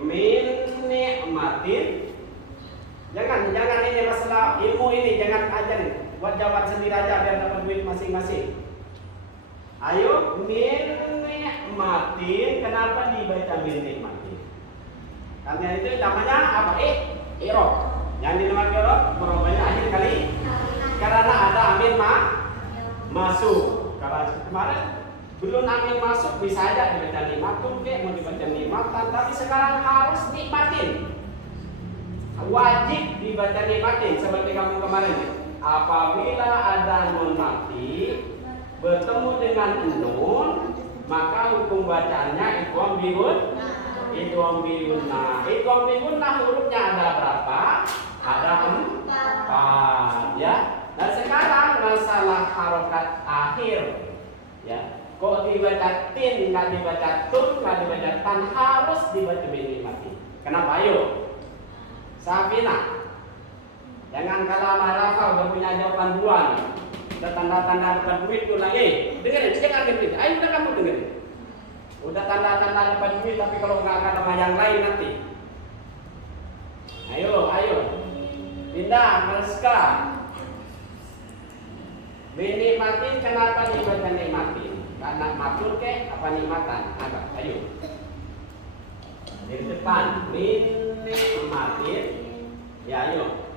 Min nikmatin. Jangan ini masalah ilmu ini jangan ajarin. Buat jawab sendiri aja biar dapat duit masing-masing. Ayo min nikmatin. Kenapa dibaca min nikmatin? Karena itu namanya apa? I'rab. Yang dinamakan i'rab merubahnya akhir kali karena ada amin masuk. Kalau kemarin belum amin masuk bisa aja dibaca nikmatun mau dibaca nikmatan, tapi sekarang harus nikmatin. Wajib dibaca nikmatin seperti kamu kemarin. Apabila ada nun mati bertemu dengan nun, maka hukum bacanya idgham bigun. Nah, idgham bigun hurufnya ada berapa? Ada 4 ya. Dan sekarang masalah harokat akhir ya. Kok dibaca tin, nggak dibaca tun, nggak dibaca tan, harus dibaca min nikmatin. Kenapa? Ayo Safina. Jangan kalah marah kau udah punya jawaban dua nih. Udah tanda-tanda dapat duit tuh lagi. Dengerin, jangan dengerin. Ayo udah kamu dengerin. Udah tanda-tanda dapat duit tapi kalau nggak akan sama yang lain nanti. Ayo. Pindah, Mariska. Nikmatin kenapa dibaca nikmatin? Karena makhluk ke apa nikmatan? Ayo. Dari depan, nikmatin. Ya, ayo.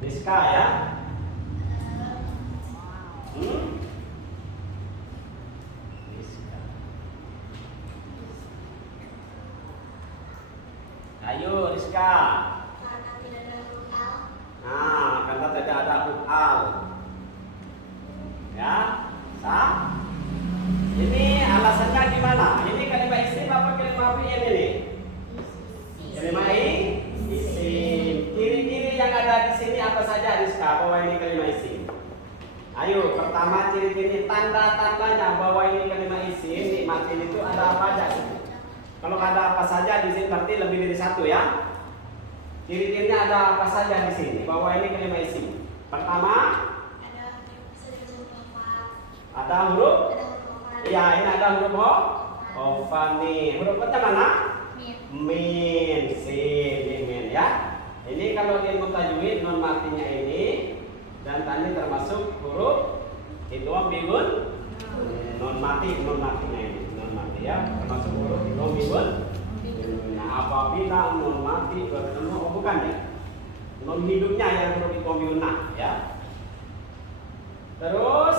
Rizka ya. Rizka. Ayo Rizka. Karena tidak ada huruf al. Nah, karena tidak ada huruf al. Ya, sah? Ini alasannya gimana? Ini kalimat isim apa kalimat fi'il ini? Kalimat isim. Ciri-ciri yang ada di sini apa saja Rizka bahwa ini kalimat isim? Ayo, pertama ciri-ciri tanda-tandanya bahwa ini kalimat isim, nikmatin itu ada apa aja? Kalau ada apa saja di sini berarti lebih dari satu ya. Ciri-cirinya ada apa saja di sini bahwa ini kalimat isim? Pertama, ada huruf. Iya, ini ada huruf hofan nih. Huruf macam mana? Min, min ya. Ini kalau di ilmu tajwid non matinya ini dan tadi termasuk huruf idgham bigun non matinya ini non mati ya, termasuk huruf idgham bigun. Nah, apabila non mati bertemu bukan ya? Non hidupnya yang huruf idgham bigun ya. Terus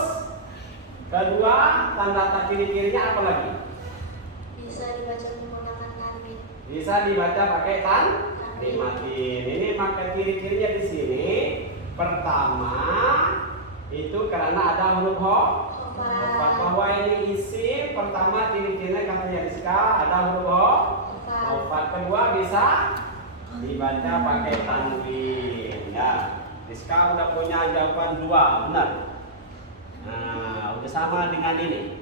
kedua tanda ciri-cirinya apa lagi? Bisa dibaca menggunakan tanwin. Bisa dibaca pakai nikmatin. Ini maka ciri-cirinya di sini. Pertama itu karena ada huruf hofan. Bahwa ini isim. Pertama ciri-cirinya katanya Rizka ada huruf hofan. Kedua bisa dibaca pakai tanwin. Ya, Rizka udah punya jawaban 2, benar. Nah, udah sama dengan ini.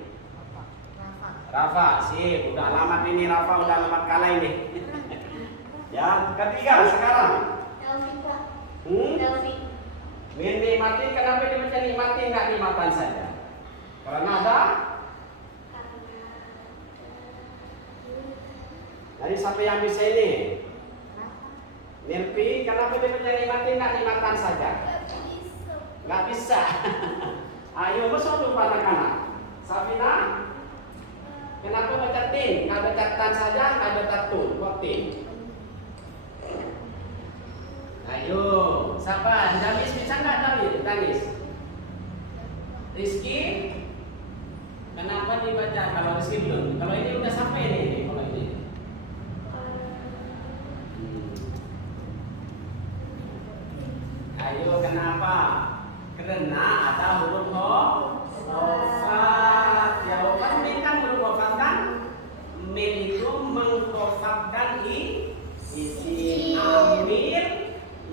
Rafa, sip, udah alamat ini Rafa udah alamat kalah ini. Ya, ketiga sekarang. Elvi Pak. Hmm? Elvi. Min nikmatin, kenapa dibaca nikmatin nggak nikmatan saja? Karena ada. Jadi siapa yang bisa ini? Nirpi, kenapa dibaca nikmatin nggak nikmatan saja? Nggak bisa. Ayo masuk tuh anak-anak. Safina, kenapa baca tin. Nggak baca tan saja, nggak baca tun. Kok tin? Ayo, siapa? Damis bisa nggak Damis? Damis? Rizky? Kenapa dibaca? Kalau Rizky belum. Kalau ini udah sampai nih. Kalau ini. Ayo, kenapa? Karena ada huruf hofat. Ya, hofat ini kan huruf hofat kan? Min itu menghofatkan isim amir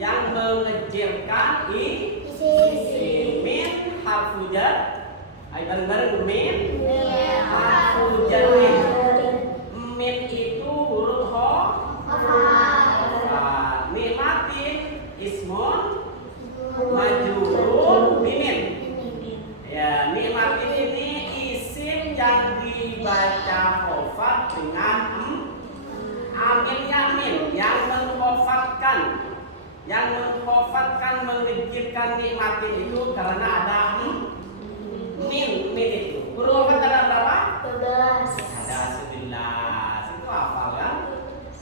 yang mengejirkan isim min harfu jar. Ayo bareng-bareng min harfu jar min. Min itu huruf hofat. Nikmatin ismun majrurun bimin. Ya, nikmatin ini isim yang dibaca hofat dengan amilnya min yang menghofatkan. Yang menghofatkan mengejirkan nikmatin itu karena ada min itu. Huruf hofat ada berapa? 12. Ada 11. Itu hafal kan?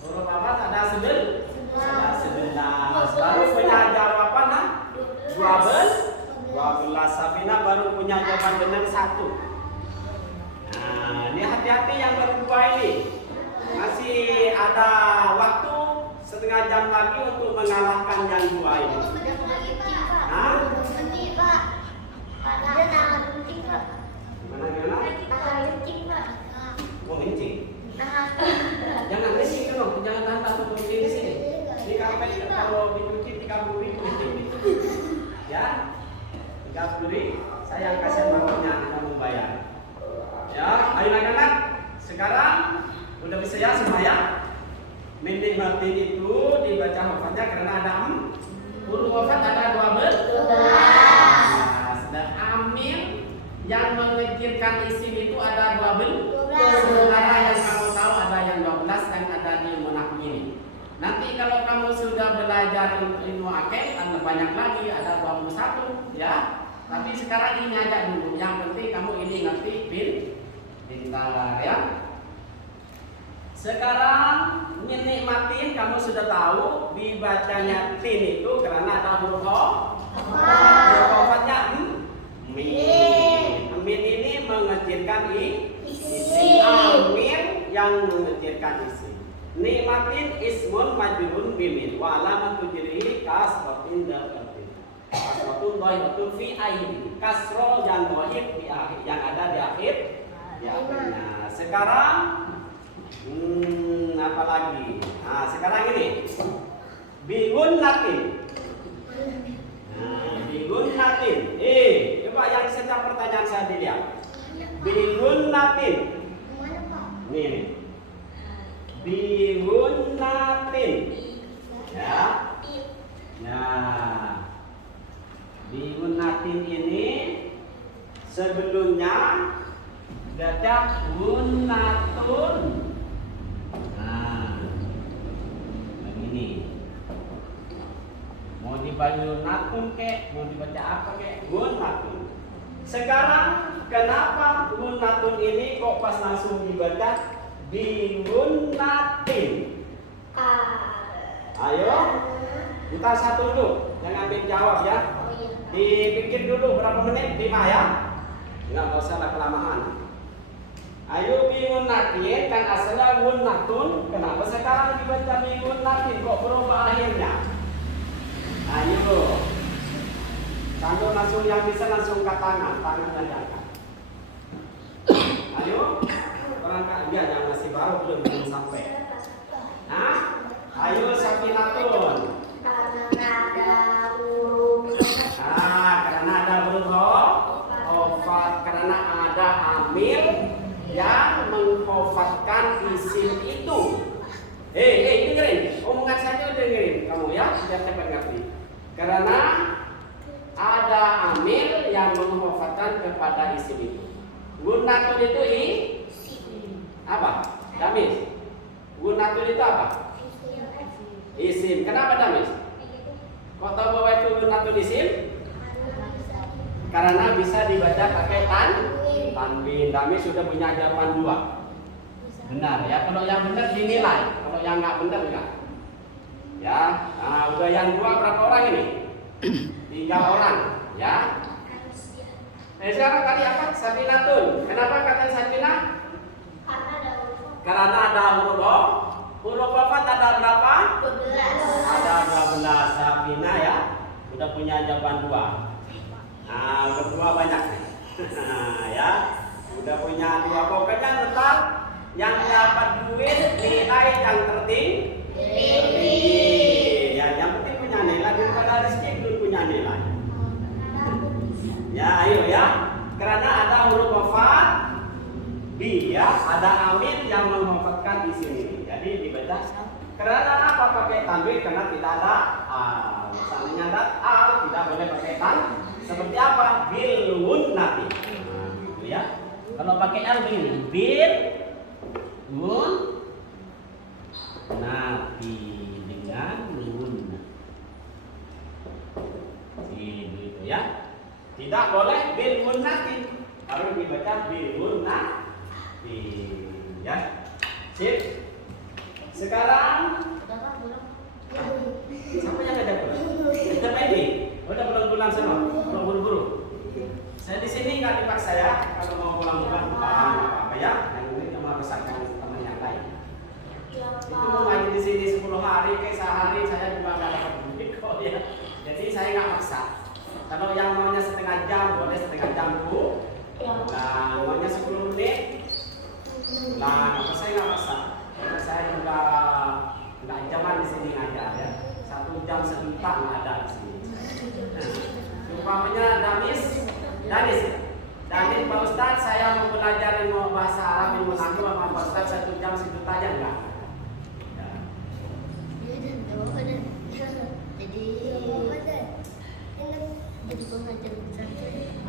Huruf hofat ada 11. Baru punya jawaban 12. Sabina baru punya jawaban benar 1. Nah, ini hati-hati yang berdua ini. Masih ada waktu setengah jam lagi untuk mengalahkan yang dua ini. Hah? Gimana? Mau kencing? Jangan kencing dong, jangan hantar untuk kencing di sini. Ini karpet kalau dicuci 30.000 kencing. Ya, 30.000. Saya yang kasih mamanya, Anda membayar. Ya, ayo anak-anak. Sekarang udah bisa ya semua ya? Menikmatin itu dibaca hofatnya karena ada huruf hofat ada 12. Nah, sedang amil yang mengejirkan isim itu ada 12. Sementara yang kamu tahu ada yang 12 dan ada di munafik ini. Nanti kalau kamu sudah belajar ilmu akil ada banyak lagi, ada 21 ya. Tapi sekarang ini aja dulu. Yang penting kamu ini ngerti pintar ya. Sekarang menikmatin kamu sudah tahu dibacanya tin itu karena ada huruf hofatnya min. Min ini mengejirkan isim amir yang mengejirkan isim. Nikmatin ismun majrurun bimin wa alamatu jarihi kasratin dafatin. Kasratun dhahiratun fi aini. Kasro yang dhahir di akhir yang ada di akhir. Nah, sekarang apa lagi? Nah, sekarang ini bingun natin. Bingun natin. Coba yang setiap pertanyaan saya dilihat. Bingun natin. Nih. Bingun natin. Ya. Nah. Bingun natin ini sebelumnya ada unatun. Begini. Mau dibaca natun kek, mau dibaca apa kek? Gunatun. Sekarang kenapa gunatun ini kok pas langsung dibaca bigunatin? Ayo, kita satu dulu, jangan ambil jawab ya. Dipikir dulu berapa menit? 5 ya. Enggak usah lah kelamaan. Ayo bingun natin kan asalnya gunatun. Kenapa sekarang dibaca bingun natin kok berubah akhirnya? Ayo, sambil langsung yang bisa langsung ke tangan aja. Ayo, orang dia yang masih baru belum sampai. Nah, ayo Safinatun. Karena ada huruf hofat, karena ada amil yang menghofatkan isim itu. Dengerin, omongan saya dengerin kamu ya, biar cepat ngerti. Karena ada amil yang menghofatkan kepada isim itu. Gunatun itu apa? Damis. Gunatun itu apa? Isim. Kenapa damis? Kok tahu bahwa itu gunatun isim? Karena bisa dibaca pakai tanwin. Damis sudah punya jawaban 2. Benar ya. Kalau yang benar dinilai, kalau yang nggak benar enggak. Ya, nah, udah yang dua berapa orang ini? 3 orang, ya. Sekarang tadi apa? Sabinatun. Kenapa kata Sabinah? Karena ada huruf Karena ada huruf. Huruf apa ada berapa? 12. Ada 12 Sabinah ya. Udah punya jawaban 2. Nah, berdua banyak nih. Ya. Udah punya 2. Pokoknya tetap yang dapat duit nilai yang tertinggi. Ya, yang penting punya nilai daripada rezeki belum punya nilai. Ya, ayo ya. Karena ada huruf wafat bi ya, ada amin yang mewafatkan di sini. Jadi dibaca karena apa pakai tanwin karena tidak ada misalnya ada tidak boleh pakai tan. Seperti apa? Bil wunnati. Nah, gitu ya. Kalau pakai al bil wun nati dengan nun. Gitu ya. Tidak boleh bil munnati. Harus dibaca bil munnati. Ya. Sip. Sekarang siapa yang ngajak pulang? Kita ini. Udah pulang-pulang sana. Pulang buru-buru. Saya di sini nggak dipaksa ya. Kalau mau pulang-pulang apa ya? Yang ini cuma besarkan teman yang lain. Itu mau main di sini 10 hari, kayak sehari saya juga nggak dapat duit kok ya. Jadi saya nggak maksa. Kalau yang maunya setengah jam boleh setengah jam dulu. Nah, maunya 10 menit. Nah, apa saya nggak maksa. Karena saya juga nggak jaman di sini aja ya. 1 jam sejuta nggak ada di sini. Umpamanya Danis, Pak Ustadz, saya mau belajar ilmu bahasa Arab, ilmu nahwu sama Pak Ustadz 1 jam sejuta aja enggak? Ya.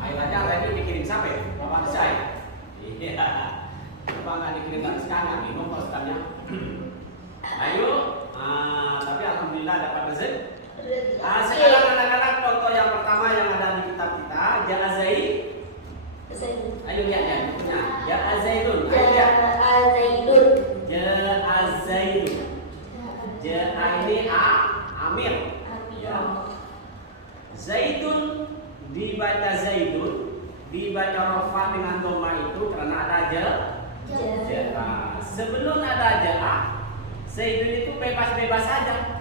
Ayo aja tadi dikirim sampai Bapak saya. Iya. Bapak nggak dikirim dari sekarang, minum Pak Ustadznya. Ayo, tapi alhamdulillah dapat rezeki. Sekarang anak-anak contoh yang pertama yang ada di kitab kita, Ja'azai. Ayo lihat ya, bukunya. Ja'azaidun. Ayo lihat. Ja'azaidun. Ja'a ini Amir. Ya. Zaidun dibaca Zaidun, dibaca rafa dengan dhamma itu karena ada ja'a. Sebelum ada ja'a, Zaidun itu bebas-bebas saja.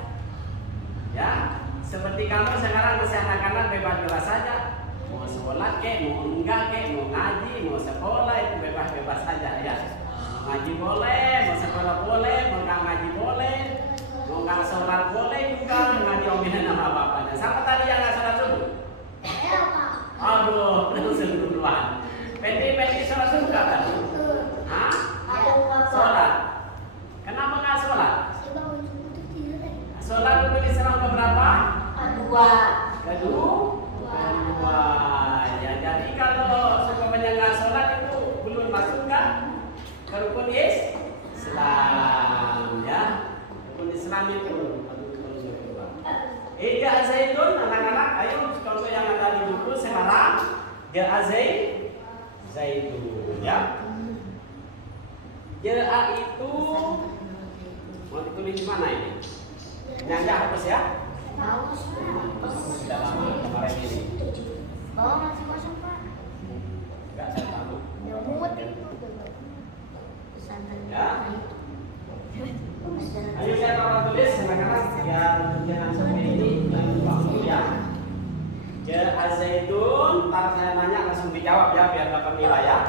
Ya, seperti kamu sekarang masih anak-anak bebas-bebas saja. Mau sekolah kek, mau enggak kek, mau ngaji, mau sekolah itu bebas-bebas saja ya. Mau ngaji boleh, mau sekolah boleh, mau enggak ngaji boleh, mau enggak sholat boleh juga, ngaji omelan sama bapaknya. Sama tadi yang enggak sholat subuh. Aduh, langsung duluan. Penti sholat subuh enggak tadi? Hah? Sholat. Kenapa enggak sholat? Sholat itu diserang ke berapa? Kedua. Ya, jadi kalau semuanya nggak sholat itu belum masuk kan? Ke rukun Islam, ya. Rukun Islam itu. Ja'azaidun anak-anak, ayo contoh yang ada di buku sekarang. Ja'azaidun, ya. Ja'a itu mau ditulis di mana ini? Ini aja hapus ya. Sudah lama kemarin ini. Enggak saya tahu. Ya. Ayo saya tolong tulis sekarang biar jangan seperti ini yang waktu ya. Ja'azaidun, ntar saya nanya langsung dijawab ya biar dapat nilai ya.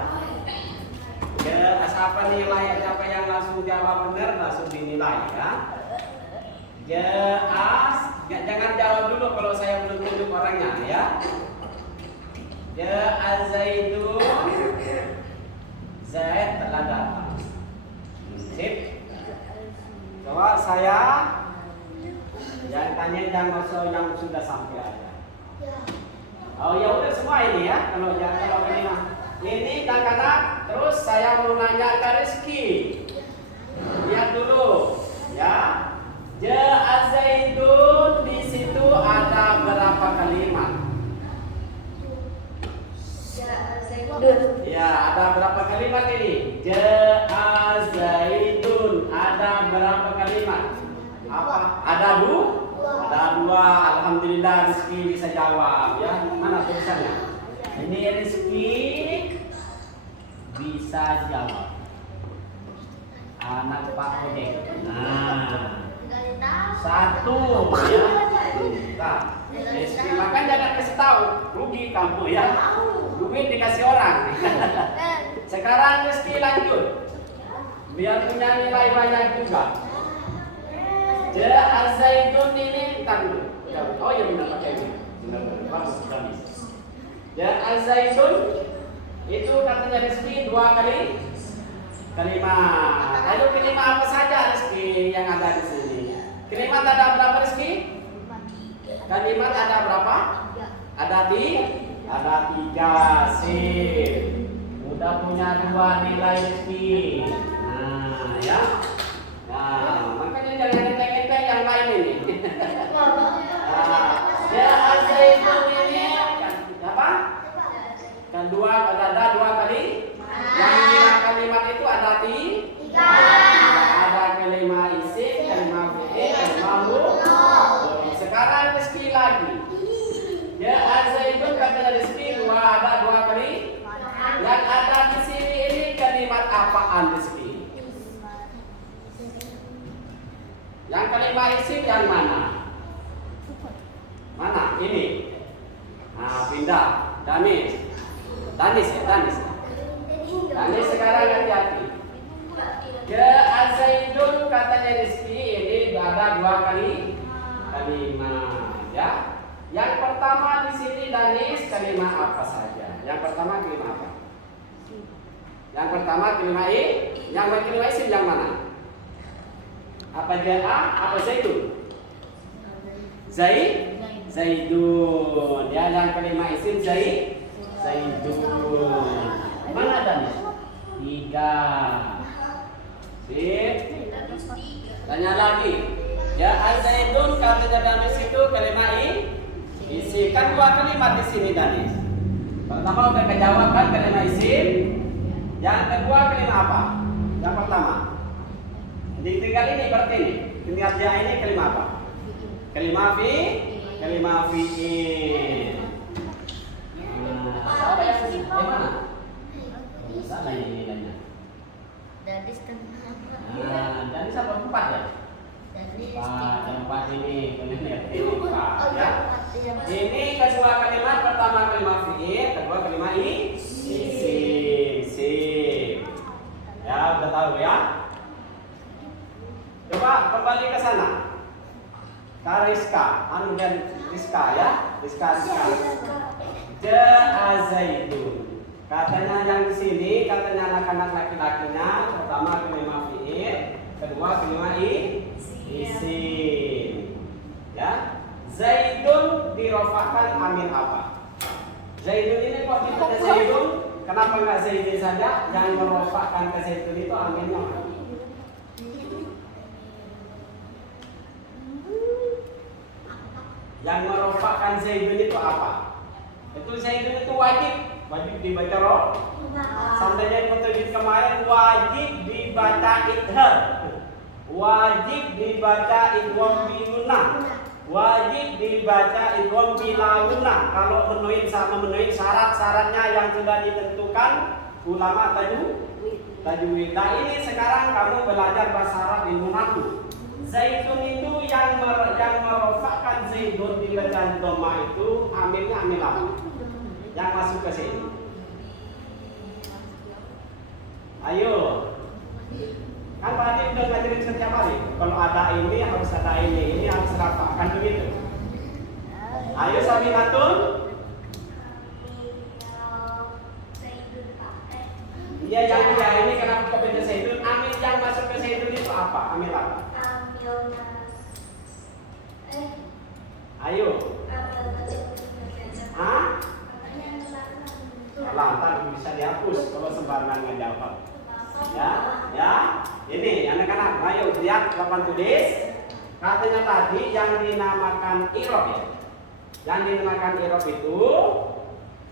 Siapa nilai siapa yang langsung jawab benar langsung dinilai ya. Jangan jawab dulu kalau saya belum tunjuk orangnya ya. Ja'azaidun, Zaid telah datang. Sip. Coba saya jangan tanya yang sudah sampai aja. Oh ya udah semua ini ya. Kalau ini anak-anak, terus saya mau nanya ke Rizky. Lihat dulu ya. Ja'azaidun di situ ada berapa kalimat? Ya, ada berapa kalimat ini? Ja'azaidun Apa? Ada dua. Alhamdulillah Rizki bisa jawab ya. Mana tulisannya? Ini Rizki bisa jawab. Anak Pak Ojek. Nah, satu ya. Nah, Rizki makan jangan kasih tahu. Rugi kamu ya. Duit dikasih orang. Sekarang Rizki lanjut. Biar punya nilai banyak juga. Azaidun ini tangguh. Oh ya benar pakai ini. Benar bagus sekali. Azaidun itu katanya Rizki 2 kali kalimat. Lalu kalimat apa saja Rizki yang ada di sini? Kalimat ada berapa Rizki? Kalimat ada berapa? Ada 3. Sip. Udah punya 2 nilai Rizki. Nah ya. Nah, makanya jangan enteng-enteng yang lain ini. Azaidun ini apa? Kan 2 kali. Yang 5 kalimat itu ada 3. Ada kalimat isim, kalimat fi'il, kalimat mudhari. Sekarang Rizki lagi. Azaidun kata Rizki ada 2 kali. Yang ada di sini ini kalimat apaan Rizki? Yang kalimat isim yang mana? Mana? Ini. Nah, pindah. Danis ya, Danis. Danis sekarang hati-hati. Azaidun katanya Rizki ini ada 2 kali kalimat ya. Yang pertama di sini Danis kalimat apa saja? Yang pertama kalimat apa? Yang pertama kalimat yang kalimat isim yang mana? Apa apa Zaidun? Zaidun. Ya, yang kalimat isim Zaidun. Mana Danis? 3. Sip. Tanya lagi. Azaidun katanya Danis itu kalimat isim. Kan 2 kalimat di sini Danis. Pertama udah kejawab kan kalimat isim. Yang kedua kalimat apa? Yang pertama. Tinggal ini berarti ini. Tinggal dia ini kalimat apa? Kalimat fi'il. Apa yang mana? Salah ini nilainya. Danis tengah. Nah, Danis apa 4 ya? Yang 4 ini kalimat ini 4 ya. Ini kedua kalimat, pertama kalimat fi'il, kedua kalimat isim. Sip. Ya, udah tahu ya? Coba kembali ke sana. Rizka, dan Rizka ya. Rizka. Azaidun. Katanya yang di sini katanya anak-anak laki-lakinya pertama kalimat fi'il, kedua kalimat isim. Ya. Zaidun dirofakkan amil apa? Zaidun ini kok tidak Zaidun? Kenapa enggak Zaidun saja? Yang merofakkan ke Zaidun itu amilnya apa? Yang merofakkan Zaidun itu apa? Itu Zaidun itu wajib dibaca roh. Seandainya petunjuk kemarin wajib dibaca idhar, wajib dibaca idgham binunah, wajib dibaca idgham bilawunah. Kalau memenuhi syarat-syaratnya yang sudah ditentukan ulama tajwid. Nah ini sekarang kamu belajar bahasa Arab ilmu nahwu. Zaidun itu yang merofakkan Zaidun di bacaan dhamma itu amilnya amil apa? Yang masuk ke sini. Ayo. Kan Pak Adi udah ngajarin setiap hari. Kalau ada ini harus ada ini harus apa? Kan begitu. Ayo Saminatun. Iya yang dia ini kenapa kok beda Zaidun? Amil yang masuk ke Zaidun itu apa? Amil apa? Ayo. Lantar bisa dihapus kalau sembarangan ngejawab. Ya. Ini anak-anak, ayo lihat papan tulis. Katanya tadi yang dinamakan i'rab ya. Yang dinamakan i'rab itu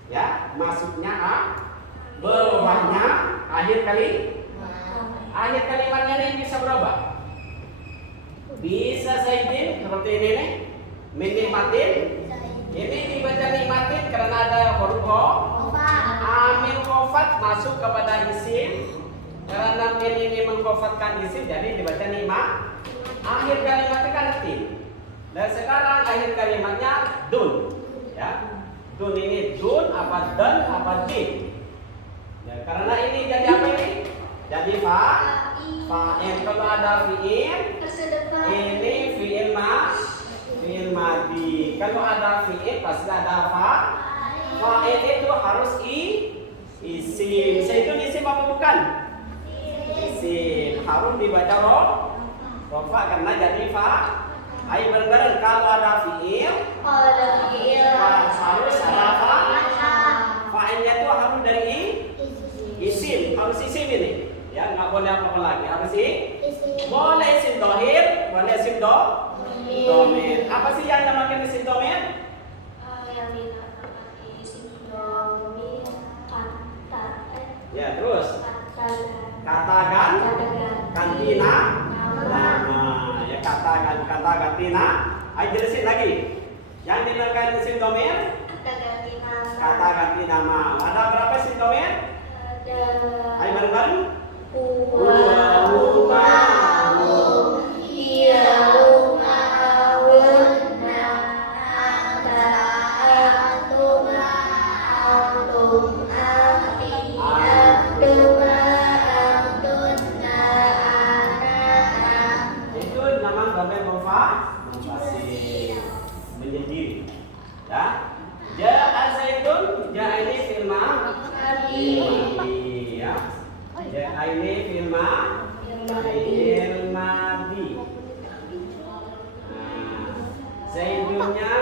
ya, masuknya a, bawahnya akhir kalimatnya ini bisa berubah. Bisa Zaidin seperti ini nih. Min nikmatin. Ini dibaca nikmatin karena ada huruf ho. Amil khofat masuk kepada isim. Karena min ini mengkhofatkan isim, jadi dibaca nikmat. Akhir kalimatnya kan tin. Dan sekarang akhir kalimatnya dun. Ya. Dun ini dun apa dan apa din. Ya, karena ini jadi apa ini? Jadi fa'il. Kalau ada fi'il, ini fi'il madi. Kalau ada fi'il pasti ada fa'il itu harus isim. Zaidun isim apa bukan? Isim. Harus dibaca rofa karena jadi Ayo bareng-bareng. Kalau ada fi'il, harus ada fa'ilnya itu harus dari isim. Harus isim ini. Ya, nggak boleh apa-apa lagi. Harus boleh isim dohir, boleh isim domir. Apa sih yang namakan isim domir? Ya, terus katakan kantina nama. Ya, katakan kata kantina. Ayo jelasin lagi. Yang dinamakan isim domir kata ganti nama. Ada berapa isim domir? Ayo bareng-bareng. Itu nama domir munfasil menyendiri. Ya. Ja'a Zaidun, ja'a ini firma ya. Ja'a ini firma madi. Zaidunnya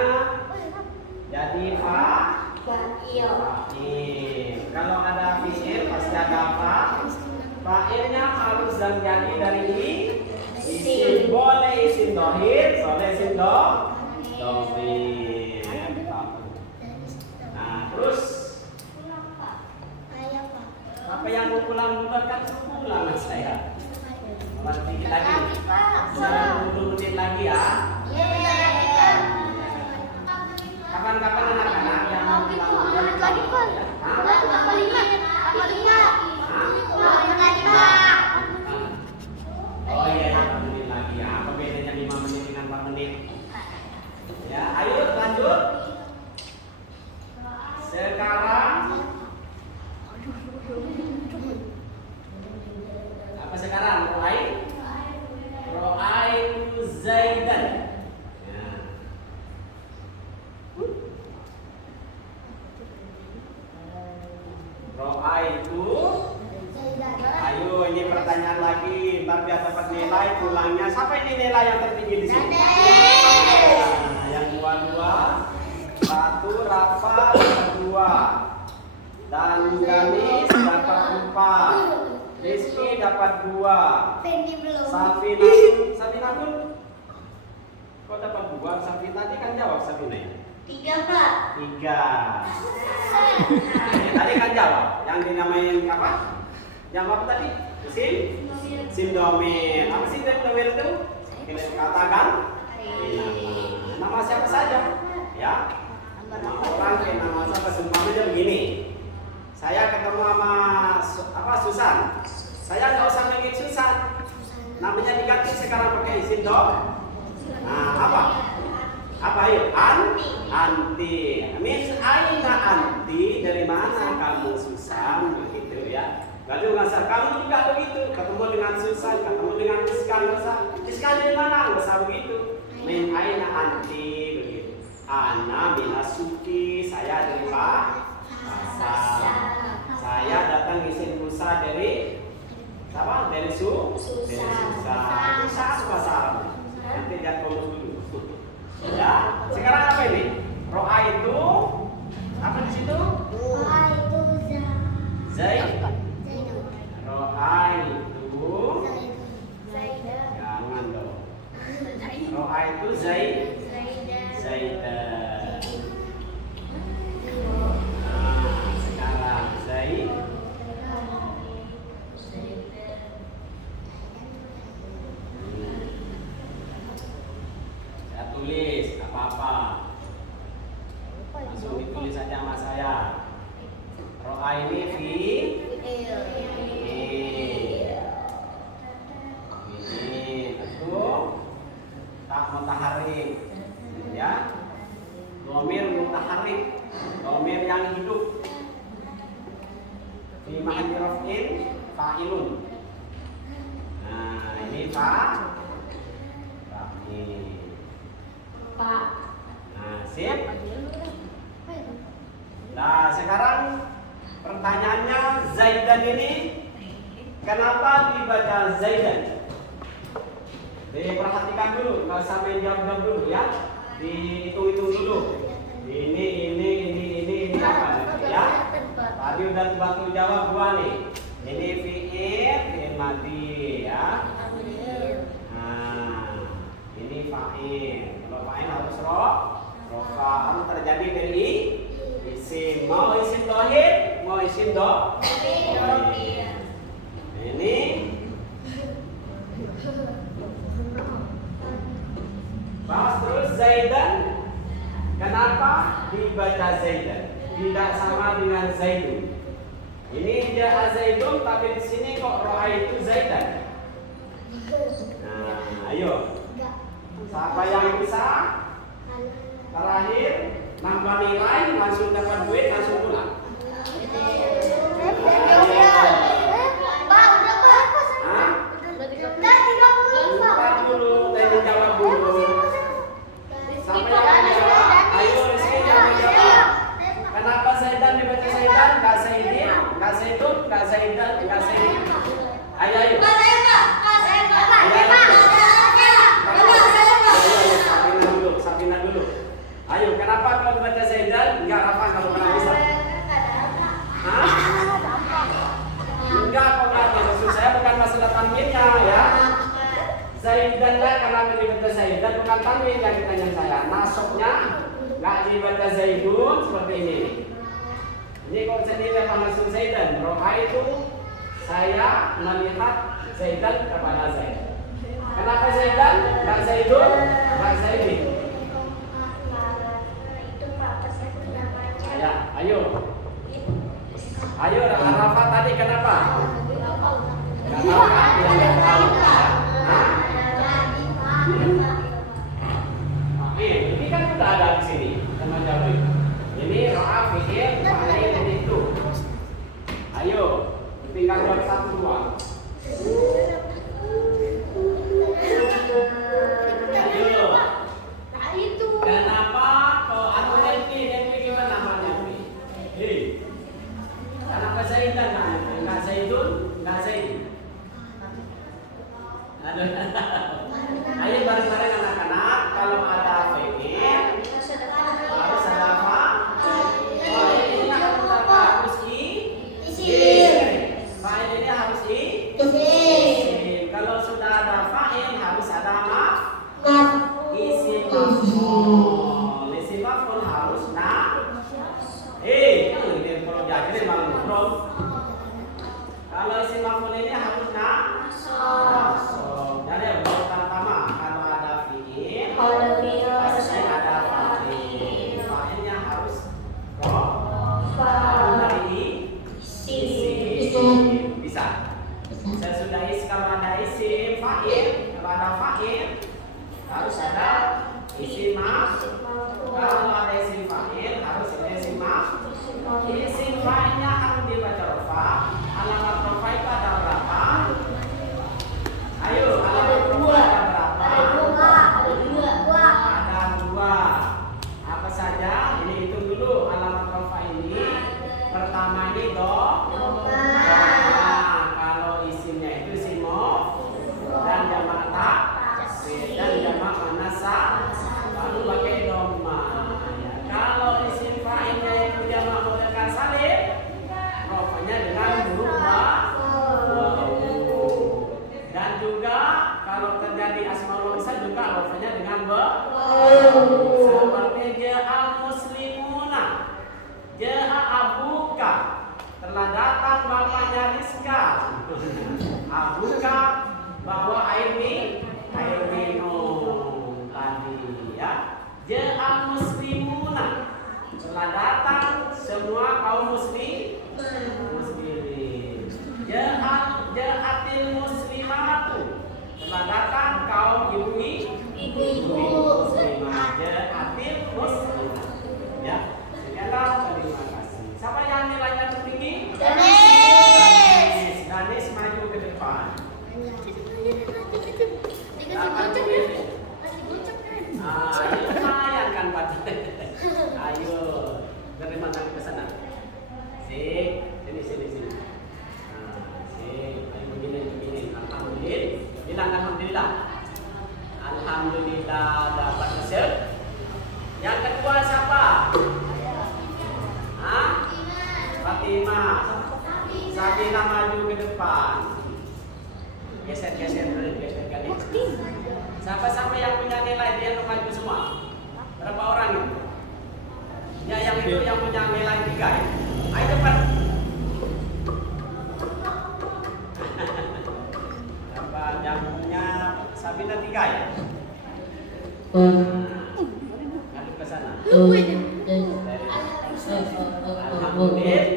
jadi fa'il. Kalau ada fi'il pasti ada fa'ilnya harus jadi dari isim. Boleh isim dohir, boleh isim domir. Terus apa yang mau pulang duluan kan pulang mas saya. Nanti lagi. 10 menit lagi ya. Kapan-kapan anak-anak yang mau pulang duluan? Oh iya, 4 menit lagi ya. Apa bedanya 5 menit dengan 4 menit? Ya, ayo lanjut. Sekarang apa sekarang? Ro'aitu Zaidan. Ya. Ro'aitu. Ayo ini pertanyaan lagi. Ntar biar dapat nilai pulangnya. Siapa ini nilai yang tertinggi di sini? Nah, yang dua-dua. 1 Rafa dapat 2 dan Ganis dapat 4, Rizky dapat 2, Safina pun kok dapat 2? Safina tadi kan jawab Safina ya? 3 Pak. 3. Tadi kan jawab yang dinamain apa? Yang apa tadi? Sim domir. Apa sih domir itu? Katakan nama siapa saja ya. Nama orang yang nama siapa seumpamanya begini. Saya ketemu sama Susan. Saya nggak usah manggil Susan. Namanya diganti sekarang pakai isim Nah, apa yuk? Anti. Miss Aina anti, dari mana kamu Susan? Begitu ya. Lalu ngasah kamu juga begitu. Ketemu dengan Susan, ketemu dengan Iskan, Iskan dari mana? Nggak usah begitu. Min Aina anti begitu. Ana minasuki, saya dari pasar. Saya datang isim pulsa dari apa? Dari Susa. Susa pasar. Nanti lihat bonus dulu. Ya, sekarang apa ini? Ro'a itu apa di situ? Ro'a itu Zaid. Ro'a itu jangan dong. Ro'a itu Zaid. Zaidan. Nah, sekarang Zaid. Pak. Nah, sip. Nah, sekarang pertanyaannya Zaidan ini kenapa dibaca Zaidan? Diperhatikan dulu, nggak sampai jawab dulu ya. Dihitung-hitung dulu. Ini apa ya? Tadi udah bantu jawab dua nih. Ini fi'il madi ya. Nah, ini fa'il. Kalau fa'il harus rofa harus terjadi dari isim. Mau isim dohir, mau isim ini bahas terus Zaidan. Kenapa dibaca Zaidan? Tidak sama dengan Zaidun. Ini dia Zaidun, tapi di sini kok roa itu Zaidan. Nah, ayo. Siapa yang bisa? Terakhir, nambah nilai, langsung dapat duit, langsung pulang. Hah? Ntar dulu, tanya jawab dulu. Siapa yang akan jawab? Ayo, Rizky jangan jawab. Kenapa Zaidan dibaca Zaidan? Gak Zaidin, gak Zaidun, gak Zaidan, gak Zaidin. Ayo, ayo. Sapina dulu. Ayo, kenapa kalau dibaca Zaidan nggak apa kalau nggak bisa? Hah? Enggak, kok nggak ada. Maksud saya bukan masalah tanwinnya ya. Zaidannya kenapa dibaca Zaidan bukan tanwin yang ditanya saya. Nasabnya nggak dibaca Zaidun seperti ini. Ini kok sendiri apa maksud Zaidan? Roha itu saya melihat Zaidan kepada Zaid. Kenapa Zaidan? Nggak Zaidun, nggak Zaidin. Ya, ayo. Ayo, Rafa tadi kenapa? Nggak tahu kan? Dia nggak tahu. Hah? Ini kan sudah ada di sini sama jawab itu. Ini roa fi'il fa'il itu. Ayo, tinggal jawab 1 2. Ayo. Kenapa kok aku Nenpi gimana namanya Nenpi? Kenapa Zaidan namanya? Enggak Zaidun, enggak Zaidin. Aduh. Ayo bareng-bareng anak-anak, kalau ada fi'il harus ada apa? Fa'il ini harus apa? Harus isim. Fa'il ini harus isim. Kalau sudah ada fa'il harus ada apa? Isim maf'ul. Isim maf'ul harus ini kalau jadi malah ngobrol. Kalau isim maf'ul ini harus nasab. Jadi urutan pertama kalau ada fi'il, pasti ada fa'il. Fa'ilnya harus dari isim. Bisa. Saya sudah kalau ada isim fa'il, kalau ada fa'il harus ada isim maf'ul. Kalau ada isim fa'il harus ada isim maf'ul. Isim fa'ilnya harus dibaca rofa. Alamat rofa itu ada berapa? Ayo, alamat rofa ada berapa? Ada 2. Apa saja? Ini hitung dulu alamat rofa ini. Pertama ini do. Kalau isimnya itu isim maf'ul dan jamak taksir dan jamak muannats baru pakai dhamma. Ya. Kalau isim fa'ilnya itu jamak mudzakkar salim, rofanya dengan huruf waw. Dan juga kalau terjadi asmaul husna juga rofanya dengan waw. Seperti ja'al muslimuna, ja'a abuka, telah datang bapaknya Rizka. Abuka bahwa air minum tadi ya. Ja'al muslimuna, telah datang semua kaum muslimin. Ja'atil muslimatu, telah datang kaum ibu-ibu muslimah. Ja'atil muslimah. Ya. Sekian, terima kasih. Siapa yang nilainya tertinggi? Danis maju ke depan. gocap ya? Masih gocap kan? Ini lumayan kan Pak. Ayo, terima tangan ke sana. Sip, sini. Sip, ayo begini. Alhamdulillah. Bilang alhamdulillah. Alhamdulillah dapat hasil. Yang kedua siapa? Hah? Fatimah. Sabina maju ke depan. Geser kali. Siapa yang punya nilai dia maju semua? Berapa orang itu? Ya yang itu yang punya nilai 3 ya. Ayo cepat. Siapa yang punya Sabina 3 ya? Ngadep ke sana. Alhamdulillah.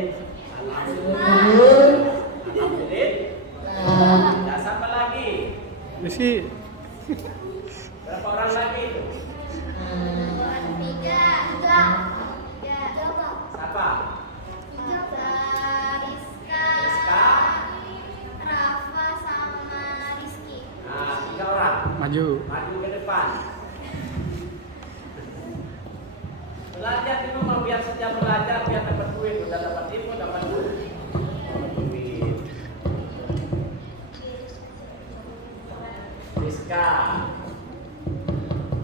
Ya siapa lagi? Rizky, Berapa orang lagi itu? 3. Siapa? Rizka, Rafa sama Rizky. Nah, 3 orang. maju. Maju ke depan. Belajar dulu mau biar setiap belajar biar dapat duit, udah dapat ilmu dapat duit. Rizka.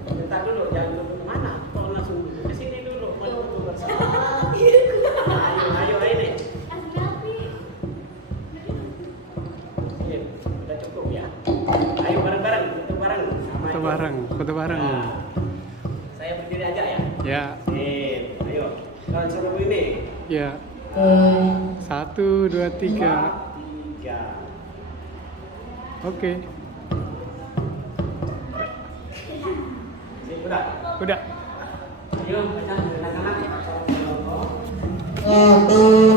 Bentar dulu, jangan duduk kemana? Kok langsung duduk ke sini dulu, mau duduk bersama. Ayo ini. Sip, udah cukup ya. Ayo bareng-bareng, duduk bareng. Foto bareng. Nah, saya berdiri aja ya. Ya, Sip, ayo. Kalau suruh ini. ya. 1, 2, 3. 3. Oke, Sip, udah. udah. Ayo, baca anak-anak. Satu,